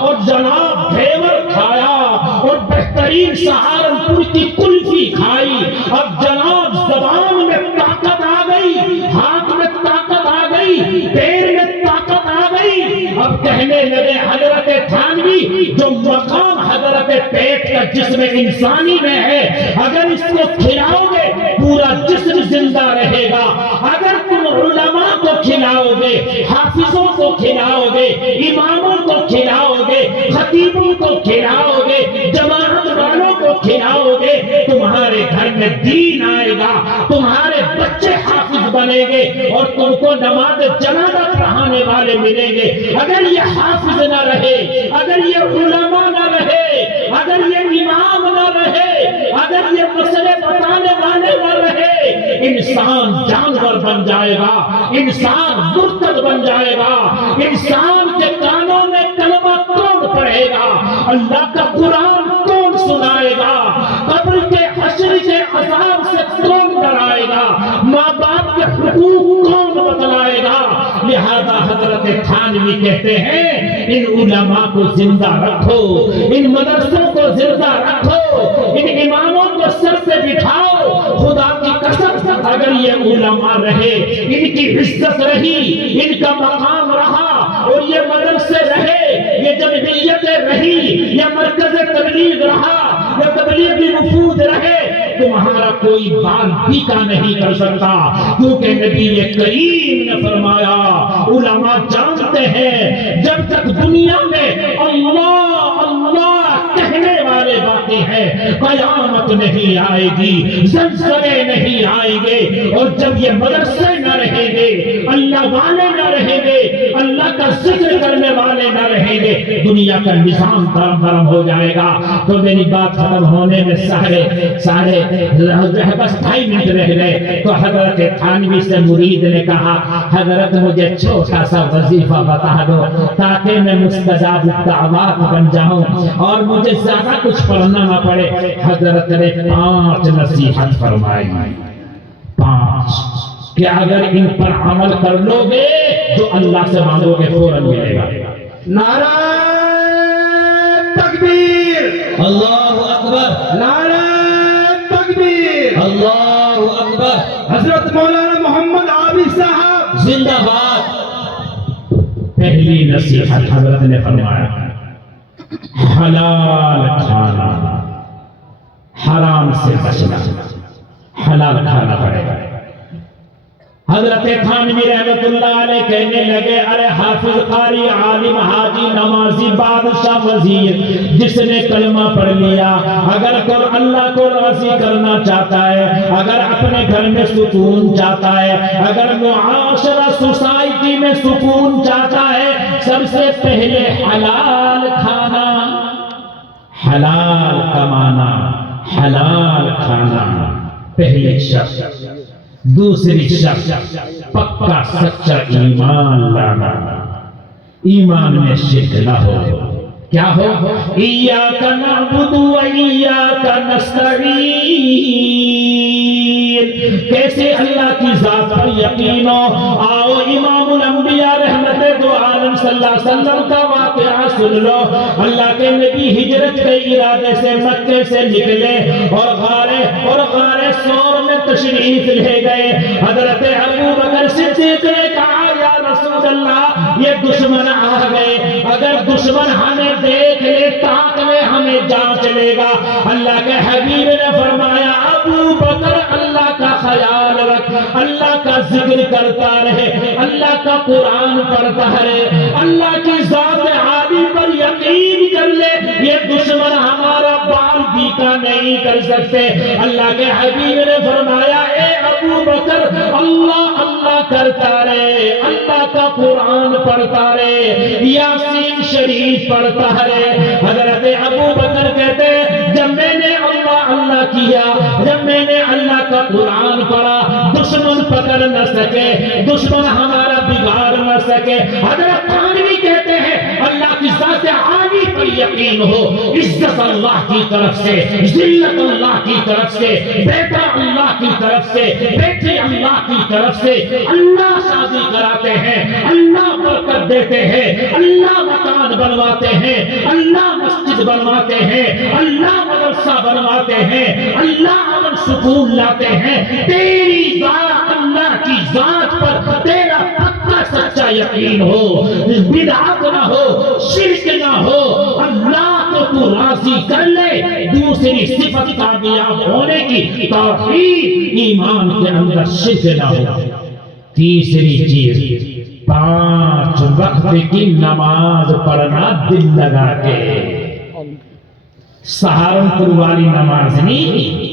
اور جناب گھیور کھایا اور بہترین سہارنپور کی کلفی کھائی۔ اب جناب زبان میں طاقت آ گئی، ہاتھ میں طاقت آ گئی، پیر میں طاقت آ گئی۔ اب کہنے لگے حضرت تھانوی جو مقام حضرت پیٹ کا جسم انسانی میں ہے، اگر اس کو کھلاؤ گے پورا جسم زندہ رہے گا، اگر تم علماء کو کھلاؤ گے، حافظوں کو کھلاؤ گے، اماموں کو کھلاؤ گے، خطیبوں کو کھلاؤ گے، جماعت والوں کو کھلاؤ گے، تمہارے گھر میں دین آئے گا، تمہارے بچے حافظ بنیں گے اور تم کو نماز جنازہ پڑھانے والے ملیں گے۔ اگر یہ حافظ نہ رہے، اگر یہ علماء نہ رہے، اگر یہ امام نہ رہے، اگر یہ مسئلے بتانے والے نہ رہے، انسان جانور بن جائے گا، انسان مرتد بن جائے گا، انسان کے کانوں میں کلمہ کون پڑھے گا، اللہ کا قرآن کون سنائے گا، قبر کے حشر کے عذاب سے کون ڈرائے گا، ماں باپ کے حقوق کون بتلائے گا۔ لہذا حضرت تھانوی کہتے ہیں ان علماء کو زندہ رکھو، ان مدرسوں کو زندہ رکھو، ان اماموں کو سر پہ بٹھاؤ۔ خدا کی قسم اگر یہ علماء رہے، ان کی عزت رہی، ان کا مقام رہا اور یہ مدرسے رہے، یہ جمعیتیں رہی، یہ مرکز تبلیغ رہا، یہ تبلیغی وفود رہے، تمہارا کوئی بال پیکا نہیں کر سکتا، کیونکہ نبی کریم نے فرمایا علماء جانتے ہیں جب تک دنیا میں اللہ اللہ کہنے والے باقی ہیں قیامت نہیں آئے گی، زلزلے نہیں آئیں گے، اور جب یہ مدرسے نہ رہیں گے، اللہ والے نہ رہیں گے، اللہ کا ذکر کرنے والے نہ رہیں گے، دنیا کا نظام درم ہو جائے گا۔ تو میری بات ختم ہونے میں سارے بس 2.5 منٹ رہ گئے تو حضرت تھانوی سے مرید نے کہا حضرت مجھے چھوٹا سا وظیفہ بتا دو تاکہ میں مستجاب الدعوات بن جاؤں اور مجھے زیادہ کچھ پڑھنا نہ پڑے۔ حضرت نے 5 نصیحت فرمائی، 5 کہ اگر ان پر عمل کر لو گے جو اللہ سے مانگو گے فوراً ملے گا۔ نعرہ تکبیر، اللہ اکبر، نعرہ تکبیر، اللہ اکبر، حضرت مولانا محمد عابد صاحب زندہ باد۔ پہلی نصیحت حضرت نے فرمایا حلال کھانا، حرام سے بچنا، حلال کھانا پڑے گا۔ حضرت تھانوی رحمت اللہ علیہ کہنے لگے ارے حافظ قاری عالم حاجی نمازی بادشاہ وزیر جس نے کلمہ پڑھ لیا اگر کوئی اللہ کو راضی کرنا چاہتا ہے، اگر اپنے گھر میں سکون چاہتا ہے، اگر معاشرہ سوسائٹی میں سکون چاہتا ہے، سب سے پہلے حلال کھانا، حلال کمانا، حلال کھانا پہلی شرط۔ دوسری شرط پکا سچا ایمان لانا، ایمان میں شرک نہ ہو۔ کیا ہو؟ ایاک نعبد و ایاک نستعین، کیسے اللہ کی ذات پر یقین ہو۔ آؤ امام الانبیاء رحمت دو عالم صلی اللہ علیہ وسلم کا واقعہ سن لو۔ اللہ کے نبی ہجرت کے ارادے سے مکے سے نکلے اور غار ثور میں تشریف لے گئے۔ حضرت ابو بکر صدیق نے کہا یا رسول اللہ یہ دشمن آ گئے، اگر دشمن ہمیں دیکھ لے تاک لے ہمیں جانچ لے گا۔ اللہ کے حبیب نے فرمایا ابو بکر اللہ کا خیال رکھ، ذکر کرتا رہے، اللہ کا قرآن پڑھتا رہے، اللہ کی ذات عالی پر یقین کر لے، یہ دشمن ہمارا بال بیکا نہیں کر سکتے۔ اللہ کے حبیب نے فرمایا اے ابو بکر اللہ اللہ کرتا رہے، اللہ کا قرآن پڑھتا رہے، یاسین شریف پڑھتا رہے۔ حضرت ابو بکر کہتے ہیں جب میں نے اللہ اللہ کیا، جب میں نے اللہ کا قرآن پڑھا، دشمن پکڑ نہ سکے، دشمن ہمارا بگاڑ نہ سکے۔ حضرت تھانوی کہتے ہیں اللہ کی ذات عالی پر یقین ہو، عزت اللہ کی طرف سے، ذلت اللہ کی طرف سے، بیٹا اللہ کی طرف سے، بیٹی اللہ کی طرف سے۔ اللہ شادی کراتے ہیں، اللہ برکت دیتے ہیں، اللہ مکان بنواتے ہیں، اللہ مسجد بنواتے ہیں، اللہ مدرسہ بنواتے ہیں، اللہ امن سکون لاتے ہیں۔ تیری ذات اللہ کی ذات پر تیرا پکا سچا یقین ہو، بدعت نہ ہو، شرک نہ ہو، اللہ کو تو راضی کر لے۔ دوسری صفت کامیاب ہونے کی توحید، ایمان کے اندر شرک نہ ہو۔ تیسری چیز 5 وقت کی نماز پڑھنا دل لگا کے۔ سہارنپور والی نماز نہیں،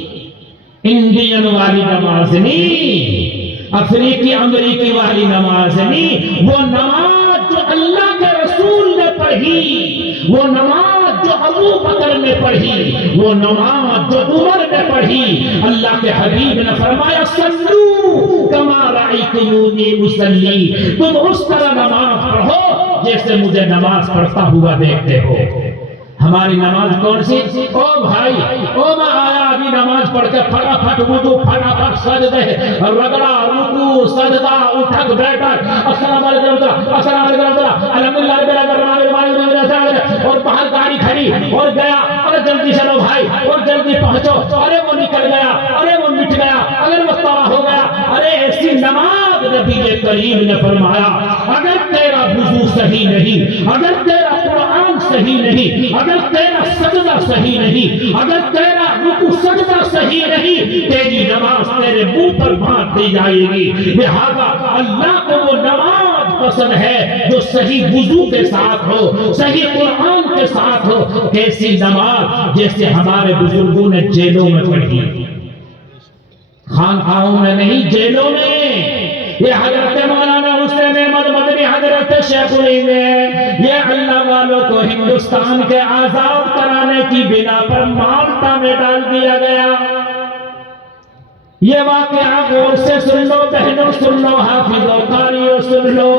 انڈین والی نماز نہیں، افریقی امریکی والی نماز نہیں، وہ نماز جو اللہ کے رسول نے پڑھی، وہ نماز جو ابو بکر نے پڑھی، وہ نماز جو عمر نے پڑھی۔ اللہ کے حبیب نے فرمایا صلو کما رأیتمونی اصلی، تم اس طرح نماز پڑھو جیسے مجھے نماز پڑھتا ہوا دیکھتے ہو۔ ہماری نماز کون سی؟ او بھائی، او میں آیا ابھی نماز پڑھ کے پھٹافٹ وضو، پھٹافٹ سجدے، رگڑا، رکوع، سجدہ، اٹھک بیٹھک، السلام علیکم، السلام علیکم، الحمدللہ رب العالمین، اور باہر گاڑی کھڑی اور گیا، ارے جلدی چلو بھائی اور جلدی پہنچو، ارے وہ نکل گیا، ارے وہ مٹ گیا، اگر وہ تباہ ہو گیا۔ ارے ایسی نماز نبی کریم نے فرمایا اگر تیرا وضو صحیح نہیں، اگر تیرا قرآن صحیح نہیں، اگر تیرا سجدہ صحیح نہیں، اگر تیرا رکوع سجدہ صحیح نہیں، تیری نماز تیرے منہ پر بانٹ دی جائے گی۔ لہذا اللہ کو وہ نماز پسند ہے جو صحیح وضو کے ساتھ ہو، صحیح قرآن کے ساتھ ہو۔ کیسی نماز؟ جیسے ہمارے بزرگوں نے جیلوں میں پڑھی، خانقاہوں میں نہیں، جیلوں میں۔ یہ حضرت مولانا حسین احمد مدنی، حضرت شیخ الہند نے یہ اللہ والوں کو ہندوستان کے آزاد کرانے کی بنا پر مالٹا میں ڈال دیا گیا۔ یہ واقعہ غور سے سن لو بہنوں، سن لو حافظوں، قاریوں، سن لو۔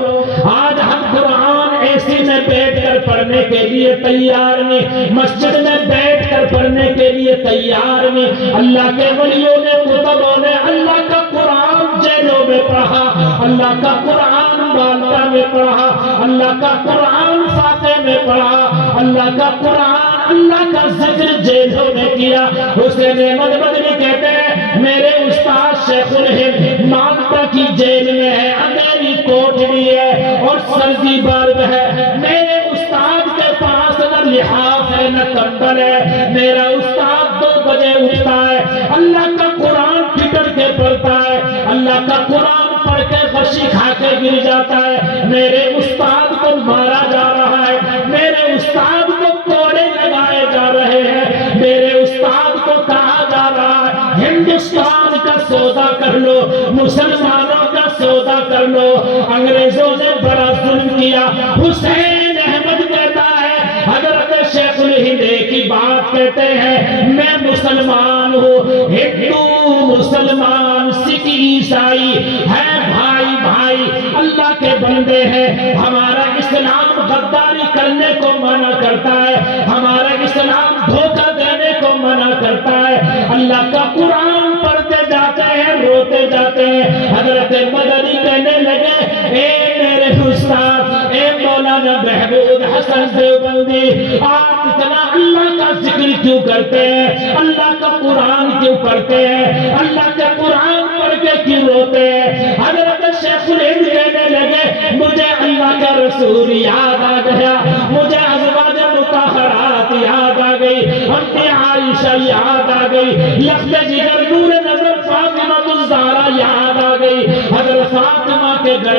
آج ہم قرآن ایسی میں بیٹھ کر پڑھنے کے لیے تیار نہیں، مسجد میں بیٹھ کر پڑھنے کے لیے تیار نہیں۔ اللہ کے ولیوں نے، کتبوں نے اللہ کا قرآن جیلوں میں پڑھا، اللہ کا قرآن مالٹا میں پڑھا، اللہ کا قرآن فاتح میں پڑھا، اللہ کا قرآن، اللہ کا ذکر جیلوں میں کیا۔ حسین احمد مدنی کہتے ہیں میرے استاد شیخ الہند مالٹا کی جیل میں ہے، اندھیری کوٹڑی ہے اور سردی برد ہے۔ میرے استاد کے پاس نہ لحاف ہے نہ کمبل ہے۔ میرا استاد 2 بجے اٹھتا ہے، اللہ کا قرآن پھٹر کے پڑھتا ہے، اللہ کا قرآن پڑھ کے غشی کھا کے گر جاتا ہے۔ میرے استاد کو مارا جا رہا ہے، میرے استاد کو کوڑے لگائے جا رہے ہیں، میرے استاد کو کہا جا رہا ہے ہندوستان کا سودا کر لو، مسلمانوں کا سودا کر لو۔ انگریزوں نے بڑا ظلم کیا۔ حسین احمد کہتا ہے حضرت شیخ الہند کی بات کہتے ہیں میں مسلمان ہوں، ہندو مسلمان سکھ عیسائی ہے بھائی بھائی، اللہ کے بندے ہیں۔ ہمارا اسلام غداری کرنے کو منع کرتا ہے، ہمارا اسلام دھوکہ دینے کو منع کرتا ہے۔ اللہ کا قرآن پڑھتے جاتے ہیں، روتے جاتے ہیں۔ حضرت مدنی کہنے لگے اے میرے استاد، اے مولانا محمود حسن دیوبندی، آپ اتنا اللہ کا ذکر کیوں کرتے ہیں، اللہ کا قرآن کیوں پڑھتے ہیں، اللہ کا قرآن پڑھ کے کیوں روتے ہیں؟ حضرت شیخ الہند کہنے لگے مجھے اللہ کا رسول یاد آ گیا، مجھے ازواج مطہرات یاد آ گئی، امی عائشہ یاد آ گئی، لفظ جگر نور نظر فاطمہ الزہرا یاد آ گئی۔ حضرت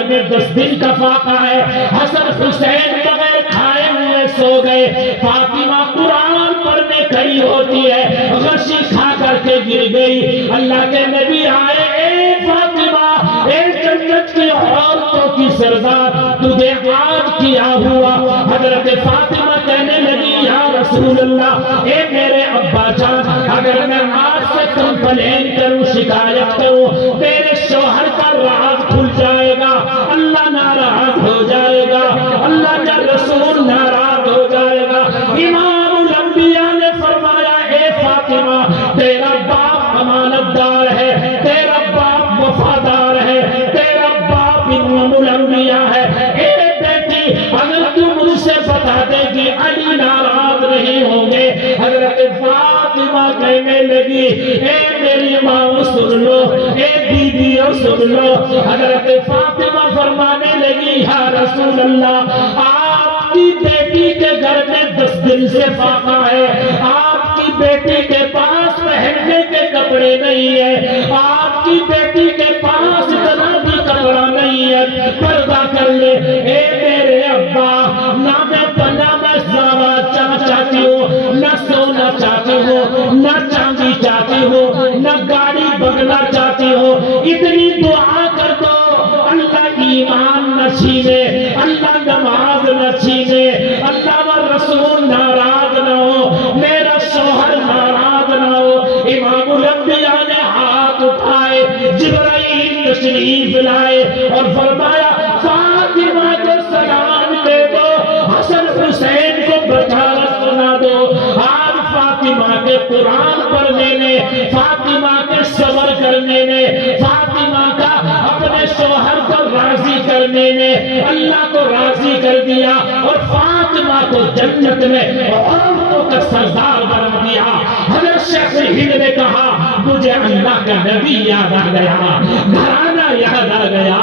میں 10 دن کا فاقہ ہے. حسن حسین بغیر کھائے ہوئے سو گئے. فاطمہ قرآن پڑھنے کھڑی ہوتی ہے, غشی کھا کر کے گر گئی. اللہ کے نبی آئے, اے فاطمہ, اے جنت کی عورتوں کی سردار, تجھے آج کیا ہوا؟ حضرت فاطمہ کہنے لگی, یا رسول اللہ, اے میرے ابا جان, اگر میں آج سے کمپلین کروں, شکایت کروں, میرے شوہر کا راز کھل جائے گا, اللہ ناراض ہو جائے گا, اللہ کا رسول ناراض ہو جائے گا. امام الانبیاء نے فرمایا, اے فاطمہ, تیرا باپ امانت دار ہے, تیرا باپ وفادار ہے, تیرا باپ امام الانبیاء ہے. اے بیٹی, اگر تم مجھ سے بتا دے گی علی ناراض نہیں ہوں گے. حضرت فاطمہ کہنے لگی, اے میری ماں سن لو, اے بیویوں سن لو. حضرت فاطمہ فرمانے لگی, یا رسول اللہ, آپ کی بیٹی کے گھر میں 10 دن سے فاقہ ہے, آپ کی بیٹی کے پاس پہننے کے کپڑے نہیں ہے, آپ کی بیٹی کے پاس اتنا بھی کپڑا نہیں ہے, پردہ کر لے. اے میرے ابا, نہ میں پنا میں زیورات چاہتی ہوں, نہ سونا چاہتی ہوں, نہ چاندی چاہتی ہوں, نہ گاڑی بنگلہ چاہتی ہوں. اتنی دعا کر دو, اللہ ایمان نہ چھینے, اللہ نماز نہ چھینے, اللہ و رسول ناراض نہ ہو, میرا شوہر ناراض نہ ہو. امام الانبیاء نے ہاتھ اٹھائے, جبرائیل تشریف لائے اور فرمایا, فاطمہ کو سلام دے دو, حسن حسین کو بشارت سنا دو. آج فاطمہ کے قرآن پڑھنے نے, فاطمہ کے صبر کرنے نے, فاطمہ کا اپنے شوہر کو راضی کرنے نے اللہ کو راضی کر دیا, اور فاطمہ کو جنت میں عورتوں کا سردار بنا دیا. حضرت شیخ ہند نے کہا, مجھے اللہ کا نبی یاد آ گیا, گھرانہ یاد آ گیا,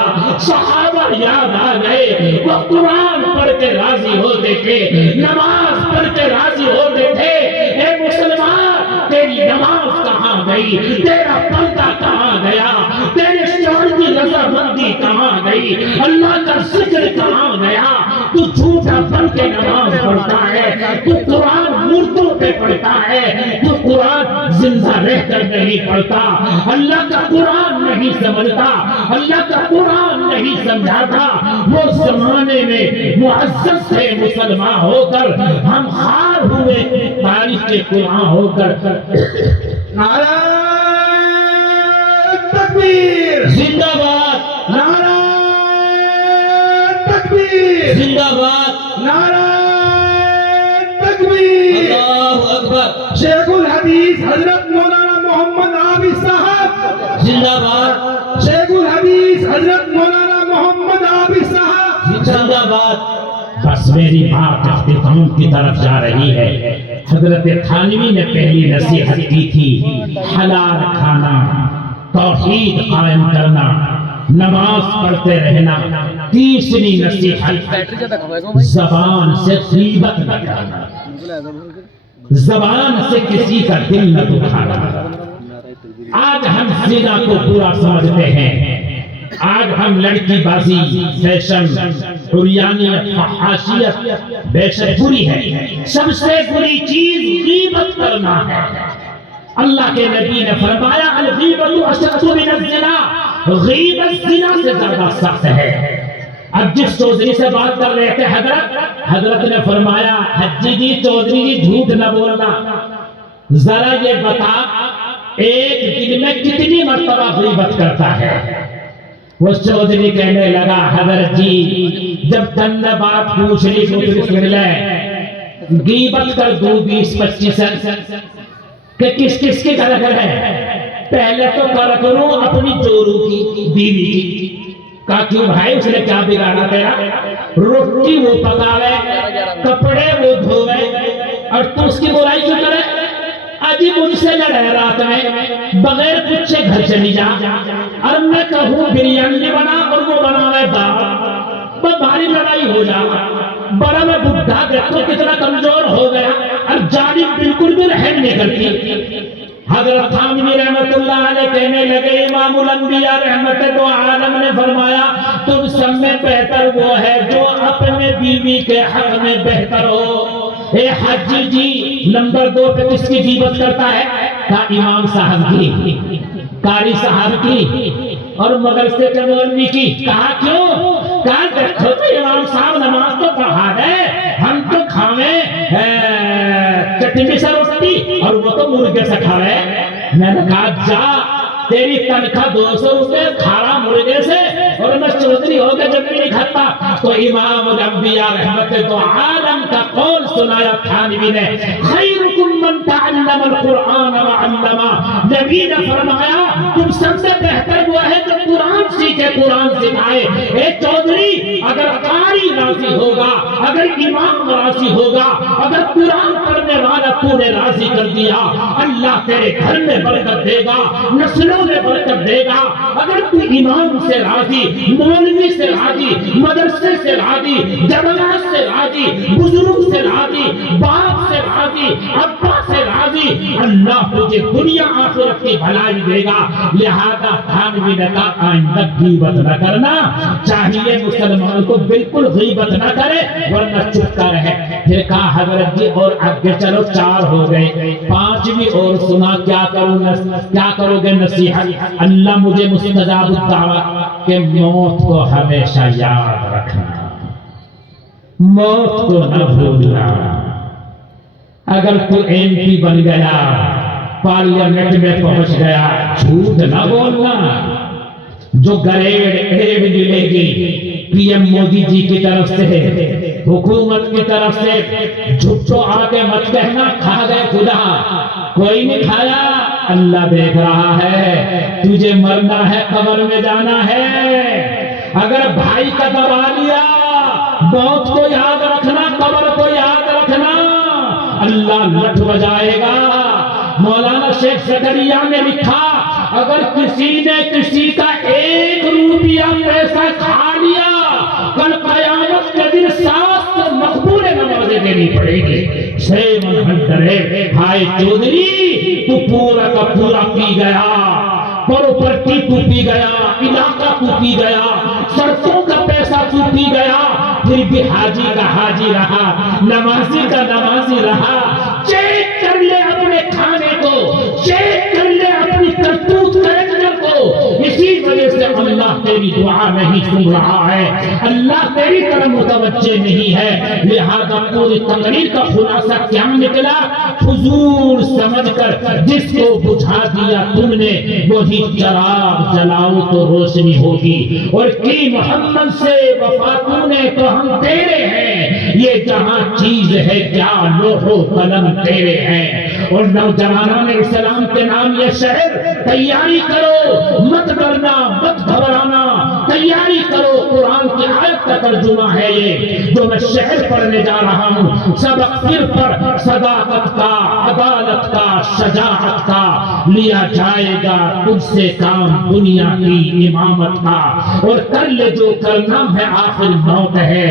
صحابہ یاد آ گئے. وہ قرآن پڑھ کے راضی ہوتے تھے, نماز پڑھ کے راضی ہوتے تھے. اے مسلمان, تیری نماز کہاں گئی, تیرا پردہ کہاں گیا, تیرے شوہر کی رضامندی کہاں گئی, اللہ کا ذکر کہاں گیا؟ تو جھوٹا بن کے نماز پڑھتا ہے, تو قرآن مردوں پہ پڑھتا ہے, تو قرآن زندہ رہ کر نہیں پڑھتا, اللہ کا قرآن نہیں سمجھتا, اللہ کا قرآن نہیں سمجھاتا. وہ زمانے میں معزز تھے مسلمان ہو کر, ہم خار ہوئے تاریخ کے قرآن ہو کر. نعرہ تکبیر, زندہ باد, نعرہ تکبیر, زندہ باد, نعرہ تکبیر. اللہ اکبر, شیخ الحدیث حضرت مولانا محمد عابد صاحب زندہ باد, شیخ الحدیث حضرت مولانا محمد عابد صاحب زندہ باد. بس میری بات اختتام کی طرف جا رہی ہے. حضرت تھانوی نے پہلی نصیحت کی تھی, حلال کھانا, توحید قائم کرنا, نماز پڑھتے رہنا. تیسری نصیحت, زبان سے غیبت نہ کرنا, زبان سے کسی کا دل نہ دکھانا. آج ہم زنا کو برا سمجھتے ہیں, آج ہم لڑکی بازی, فیشن, عریانیت, فحاشیت بے شک بری ہے. سب سے بری چیز غیبت کرنا ہے. اللہ کے نبی نے فرمایا, الغیبت اشد من الزنا, غیبت زنا سے زیادہ سخت ہے. اب جس چودھری سے بات کر رہے تھے حضرت نے فرمایا, حجی جی, چودھری جی, جھوٹ نہ بولنا, ذرا یہ بتا ایک دن میں کتنی مرتبہ غیبت کرتا ہے؟ وہ چودھری کہنے لگا, حضرت جی, جب تن نے بات پوچھ لی تو سن لے, غیبت کر دوں 20-25 کہ کس کس کی کر ہے. پہلے تو کر کروں اپنی چورو کی, بیوی کی. کہا کیوں بھائی, اس نے کیا بگاڑا تیرا؟ روٹی وہ پکاوے, کپڑے وہ دھوے, اور تو اس کی برائی کیوں کرے؟ آجی مجھ سے لڑے رات میں, بغیر پوچھے گھر چلی جا, اور میں کہوں بریانی بنا اور وہ بناوے دال, بھاری لڑائی ہو جا. بڑا میں بڈھا دیکھو کتنا کمزور ہو گیا, اور جانب بالکل بھی رحم نہیں کرتی. حضرت تھانوی رحمت اللہ علیہ کہنے لگے امام الانبیاء رحمت دو عالم نے فرمایا تم سب میں بہتر وہ ہے جو اپنے بیوی کے حق میں بہتر ہو۔ اے حاجی جی نمبر 2 پہ کس کی غیبت کرتا ہے؟ کہا امام صاحب کی، قاری صاحب کی اور مدرسے کے مولوی کی۔ کہا کیوں؟ کہا دیکھو تو امام صاحب نماز تو پڑھا ہے، ہم تو کھاویں چٹنی سے روٹی اور وہ تو مرغے سے کھا رہے۔ میں نے کہا جا تیری تنخواہ 200 روپے کھارا مرغے سے اور میں چودھری ہو کے جب نہیں کھاتا۔ تو امام الانبیاء رحمت دو عالم کا قول سنایا تھانوی نے، خیرکم من تعلم القرآن وعلما۔ نبی نے فرمایا تم سب سے بہتر وہ ہے جو قرآن سیکھے، قرآن سکھائے۔ اے چودھری اگر قاری راضی ہوگا، اگر امام راضی ہوگا، اگر قرآن پڑھنے والا پورے راضی کر دیا، اللہ تیرے گھر میں برکت دے گا، نسلوں میں برکت دے گا۔ اگر تو امام سے راضی، مولوی سے راضی، مدرسے سے راضی، جماعت سے راضی، بزرگ سے راضی، باپ سے راضی، ابا سے راضی، اللہ تجھے دنیا آخرت کی بھلائی دے گا۔ لہذا تھانوی نے کہا آئندہ غیبت نہ کرنا چاہیے، مسلمان کو بالکل غیبت نہ کرے ورنہ چپ کر رہے۔ پھر کہا حضرت جی اور آگے چلو 4 ہو گئے، 5ویں اور سنا کیا کرو گے نصیحت؟ اللہ مجھے مستجاب الدعوت کہ موت کو ہمیشہ یاد رکھنا، موت کو نہ بھولنا۔ اگر تو MP بن گیا، پارلیمنٹ میں پہنچ گیا، جھوٹ نہ بولنا۔ جو گریڈ ملے گی PM مودی جی کی طرف سے، حکومت کی طرف سے، جھوٹو آگے مت کہنا کھا گئے خدا، کوئی نہیں کھایا، اللہ دیکھ رہا ہے، تجھے مرنا ہے، قبر میں جانا ہے۔ اگر بھائی کا دبا لیا، موت کو یاد رکھنا، قبر کو یاد رکھنا، اللہ لٹ بجائے گا۔ مولانا شیخ زکریا نے لکھا اگر کسی نے کسی کا 1 روپیہ پیسہ کھا لیا، کل قیامت کے دن 7 مقبول نمازیں دینی پڑے گی۔ 6 بھائی چودھری تو پورا کا پورا پی گیا، پراپرٹی تو پی گیا، علاقہ تو پی گیا، سڑکوں کا پیسہ تو پی گیا، پھر بھی حاجی کا حاجی رہا، نمازی کا نمازی رہا۔ چیک کر لے اپنے کھانے کو، چیک کر لے اپنی کرتوت کریکٹر کو۔ اسی وجہ سے اللہ تیری دعا نہیں سن رہا ہے، اللہ تیری طرف متوجہ نہیں ہے۔ لہذا پوری تقریر کا خلاصہ کیا نکلا؟ فضول سمجھ کر جس کو بجھا دیا تم نے وہی چراغ جلاؤ تو روشنی ہوگی، اور کی محمد سے وفا تم نے تو ہم تیرے ہیں، یہ جہاں چیز ہے کیا لوح و قلم تیرے ہیں۔ اور نوجوانان اسلام کے نام یہ شہر، تیاری کرو، مت ڈرنا، مت گھبرانا، تیاری کرو۔ قرآن کی آیت کا ترجمہ ہے یہ جو میں شہر پڑھنے جا رہا ہوں۔ سبق پھر پڑھ، صداقت کا، عدالت کا، شجاعت کا لیا جائے گا تجھ سے کام، دنیا کی امامت کا، اور کر لے جو کرنا ہے، آخر موت ہے،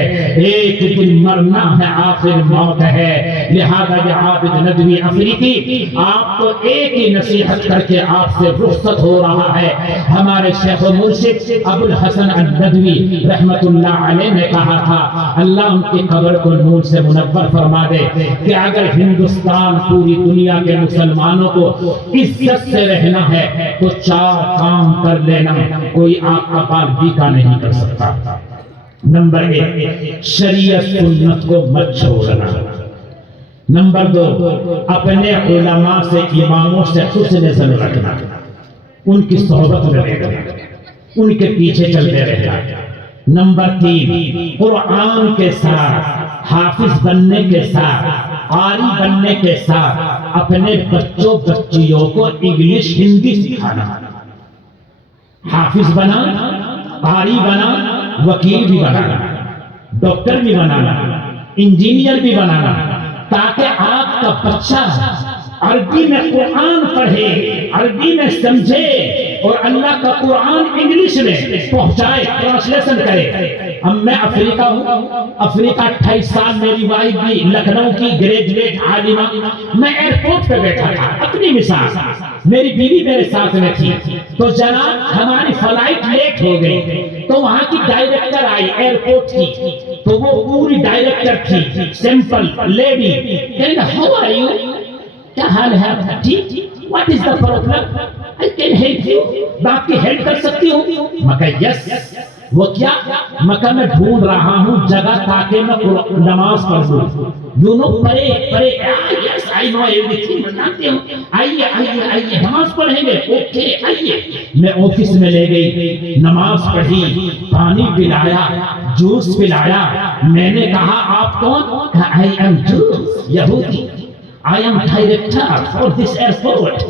ایک دن مرنا ہے، آخر موت ہے۔ لہذا یہ عابد ندوی افریقی آپ کو ایک ہی نصیحت کر کے آپ سے رخصت ہو رہا ہے۔ ہمارے شیخ و مرشد ابو الحسن الندوی رحمت اللہ علیہ نے کہا تھا، اللہ ان کی قبر کو نور سے منور فرما دے، کہ اگر ہندوستان پوری دنیا کے مسلمانوں کو عزت سے رہنا ہے تو 4 کام کر لینا، کوئی آپ کا بال بیکا نہیں کر سکتا۔ نمبر 1 شریعت سنت کو مت چھوڑنا۔ نمبر 2 اپنے علماء سے، اماموں سے حسن ظن رکھنا، ان کی صحبت میں رہنا، ان کے پیچھے چلتے رہنا۔ نمبر 3 قرآن کے ساتھ، حافظ بننے کے ساتھ، قاری بننے کے ساتھ اپنے بچوں بچیوں کو انگلش ہندی سکھانا۔ حافظ بنا، قاری بنا، وکیل بھی بنانا، ڈاکٹر بھی بنانا، انجینئر بھی بنانا، تاکہ آپ کا بچہ عربی میں قرآن پڑھے، عربی میں سمجھے، اور اللہ کا قرآن انگلش میں پہنچائے، ٹرانسلیشن کرے۔ اب میں افریقہ ہوں، افریقہ 28 سال میری وائف بھی لکھنؤ کی گریجویٹ عالمہ، میں ایئرپورٹ پہ بیٹھا تھا، اپنی مثال میری بیوی میرے ساتھ میں تھی، تو جناب ہماری فلائٹ لیٹ ہو گئی، تو وہاں کی ڈائریکٹر آئی ایئرپورٹ کی، تو وہ پوری ڈائریکٹر تھی سمپل لیڈی، کہنے گا ہاؤ آر یو، کیا حال ہے آپ کا، ٹھیک، what is the problem, I can help you, میں آپ کی ہیلپ کر سکتی ہوں، میں کہا یس، وہ کیا، میں کہا میں ڈھونڈ رہا ہوں جگہ تاکہ میں نماز پڑھ لوں، یو نو پڑھے یس آئی نو ایوری تھنگ، میں جانتی ہوں، آئیے آئیے آئیے نماز پڑھیں گے، اوکے آئیے، میں آفس میں لے گئی، نماز پڑھی، پانی پلایا، جوس پلایا، میں نے کہا آپ کون، آئی ایم جوس یہودی، I am director for this airport,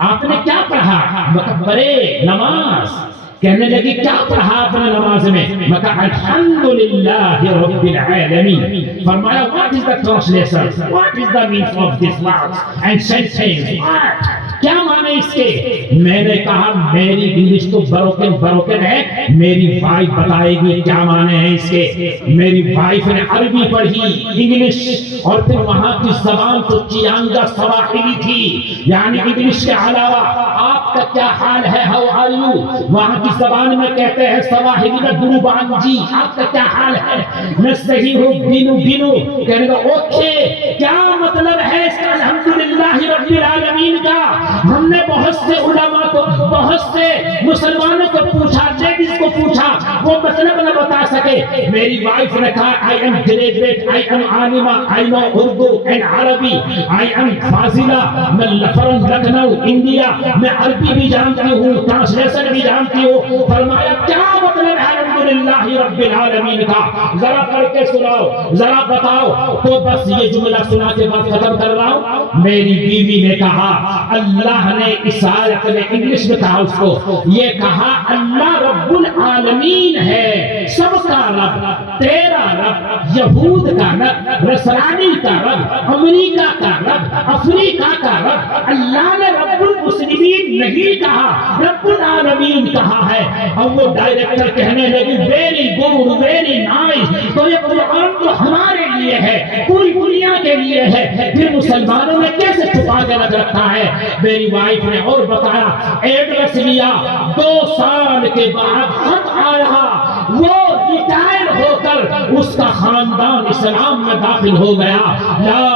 آپ نے کیا پڑھا، پڑھے نماز، کہنے لگی کیا پڑھا آپ نے نماز میں، میں کہا الحمدللہ رب العالمین، فرمایا what is the translation, what is the meaning of this words and sentence, what کیا معنی اس کے، میں نے کہا میری انگلش تو بروکن ہے، میری وائف بتائے گی کیا معنی ہے اس کے، میری وائف نے عربی پڑھی، انگلش، اور پھر وہاں کی زبان تو چیانگا سواحلی تھی، یعنی انگلش کے علاوہ آپ کا کیا حال ہے، ہاؤ آر یو، وہاں کی زبان میں کہتے ہیں سواحلی میں گروبان جی آپ کا کیا حال ہے، میں صحیح ہوں، بینو، کہنے گا اوکے، کیا مطلب ہے اس کا الحمدللہ رب العالمین کا، ہم نے بہت سے علماء کو، بہت سے مسلمانوں کو پوچھا، لیڈیز کو پوچھا، وہ مطلب نہ بتا سکے، میری وائف نے کہا I am graduate, I am عالمہ، I know Urdu and Arabi, I M فاضلہ، میں فرم لکھنؤ انڈیا، میں عربی بھی جانتی ہوں، ٹرانسلیشن بھی جانتی ہوں، فرمایا کیا مطلب ہے الحمدللہ رب العالمین کا، ذرا پڑھ کے سناؤ، ذرا بتاؤ، تو بس یہ جملہ سنا کے بعد ختم کر رہا ہوں، میری بیوی نے کہا اللہ نے اس آیت میں انگلش میں کہا اس کو، یہ کہا اللہ رب العالمین ہے، سب کا رب، تیرا رب، یہود کا رب، نصرانی کا رب، امریکہ کا رب، افریقہ کا رب، اللہ نے رب المسلمین نہیں کہا، رب العالمین کہا ہے، اور وہ ڈائریکٹر کہنے لگی ویری گڈ ویری نائس، تو یہ قرآن تو ہمارے لیے ہے، پوری دنیا کے لیے ہے، پھر مسلمانوں نے کیسے چھپا کے رکھ رکھا ہے، میری وائف نے اور بتایا، ایڈریس لیا، 2 سال کے بعد خط آیا، وہ ریٹائر ہو کر اس کا خاندان اسلام میں داخل ہو گیا، لا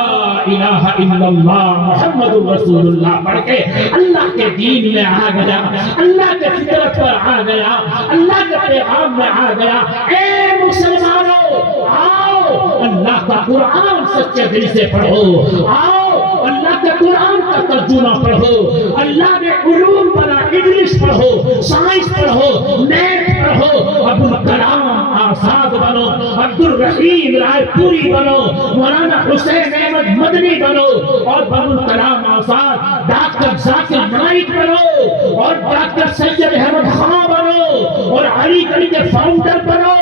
الہ الا اللہ محمد رسول اللہ پڑھ کے اللہ کے دین میں آ گیا، اللہ کے فطرت پر آ گیا، اللہ کے پیغام میں آ گیا، اے مسلمانوں آؤ اللہ کا قرآن سچے دل سے پڑھو، آؤ اللہ کے قرآن کا ترجمہ پڑھو، اللہ نے علوم پڑھا، انگلش پڑھو، سائنس پڑھو، میتھ پڑھو، عبدالکلام آزاد بنو، عبدالرحیم رائے پوری بنو، مولانا حسین احمد مدنی بنو، اور عبدالکلام آزاد ڈاکٹر ذاکر نائک بنو، اور ڈاکٹر سید احمد خان بنو، اور علی گڑھ کے فاؤنڈر بنو،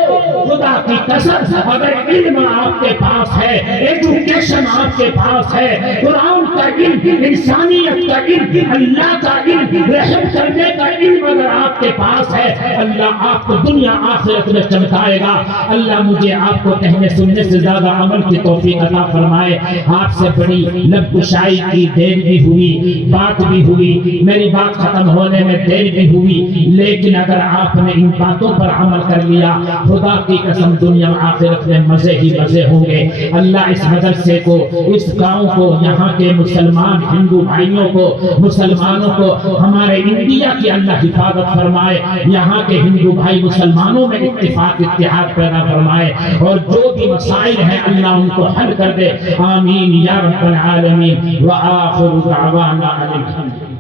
خدا کی قسم اگر علم آپ کے پاس ہے، ایجوکیشن آپ کے پاس ہے، قرآن کا علم، انسانیت کا علم، اللہ کا علم، رحم کرنے کا علم اگر آپ کے پاس ہے، اللہ آپ کو دنیا آخرت میں چمکائے گا، اللہ مجھے آپ کو کہنے سننے سے زیادہ عمل کی توفیق عطا فرمائے، آپ سے بڑی لب کشائی کی دیر بھی ہوئی، بات بھی ہوئی، میری بات ختم ہونے میں دیر بھی ہوئی، لیکن اگر آپ نے ان باتوں پر عمل کر لیا، خدا کی قسم دنیا آخرت میں مزے ہی مزے ہوں گے، اللہ اس مدرسے کو، اس گاؤں کو، یہاں کے مسلمان ہندو بھائیوں کو، مسلمانوں کو، ہمارے انڈیا کی اللہ حفاظت فرمائے، یہاں کے ہندو بھائی مسلمانوں میں اتفاق اتحاد پیدا فرمائے، اور جو بھی مسائل ہیں اللہ ان کو حل کر دے، آمین یا رب العالمین، وآخر دعوانا الحمدللہ۔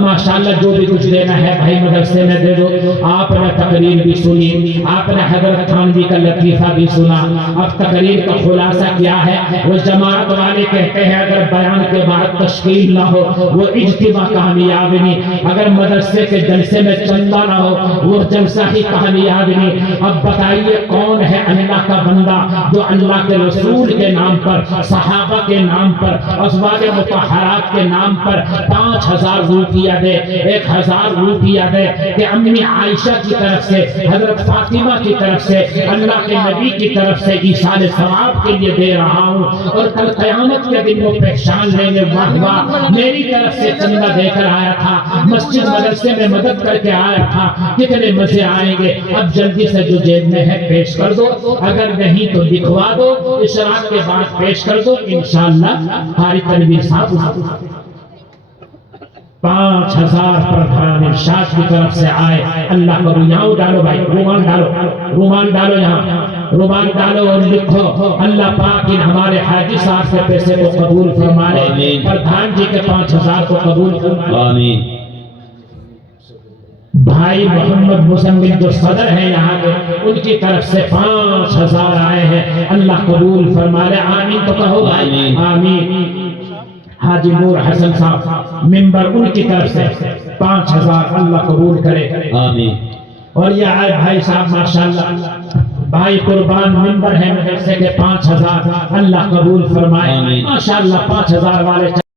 ماشاءاللہ جو بھی کچھ دینا ہے بھائی مدرسے میں دے دو، آپ نے تقریر بھی سنی، آپ نے حضرت تھانوی کا لطیفہ بھی سنا، اب تقریر کا خلاصہ کیا ہے، وہ جماعت والے کہتے ہیں اگر بیان کے بعد تشکیل نہ ہو وہ اجتماع کامیاب نہیں، اگر مدرسے کے جلسے میں چندہ نہ ہو وہ جلسہ ہی کامیاب نہیں، اب بتائیے کون ہے اللہ کا بندہ جو اللہ کے رسول کے نام پر، صحابہ کے نام پر، ازواج مطہرات کے نام پر 5000 روپیہ روپیہ دے، 1000 روپیہ دے کہ امی عائشہ کی طرف سے، حضرت فاطمہ کی طرف سے، اللہ کے نبی کی طرف سے ایصال ثواب کے لیے دے رہا ہوں، اور کل قیامت کے دن وہ پہچان لیں گے واہ واہ میری طرف سے چندہ دے کر آیا تھا، مسجد مدرسے میں مدد کر کے آیا تھا، کتنے مزے آئیں گے۔ اب جلدی سے جو جیب میں ہے پیش کر دو، اگر نہیں تو لکھوا دو، اشراق کے بعد پیش کر دو، انشاءاللہ قاری تنویر صاحب 5000 پردھان ارشاد کی طرف سے آئے۔ اللہ کرو یہاں ڈالو بھائی، رومال ڈالو، رومال ڈالو، یہاں رومال ڈالو اور لکھو اللہ پاک ان ہمارے حاجی صاحب کے پیسے کو قبول فرمائے، پردھان جی کے 5000 کو قبول فرمائے، آمین۔ بھائی محمد مسمل جو صدر ہیں یہاں کے، ان کی طرف سے 5000 آئے ہیں، اللہ قبول فرمائے، آمین تو کہو بھائی، آمین۔ حاجی نور حسن صاحب ممبر، ان کی طرف سے 5000 اللہ قبول کرے، آمین۔ اور یہ آئے بھائی صاحب ماشاءاللہ بھائی قربان ممبر ہیں مدرسے کے 5000 اللہ قبول فرمائے، ماشاءاللہ 5000 والے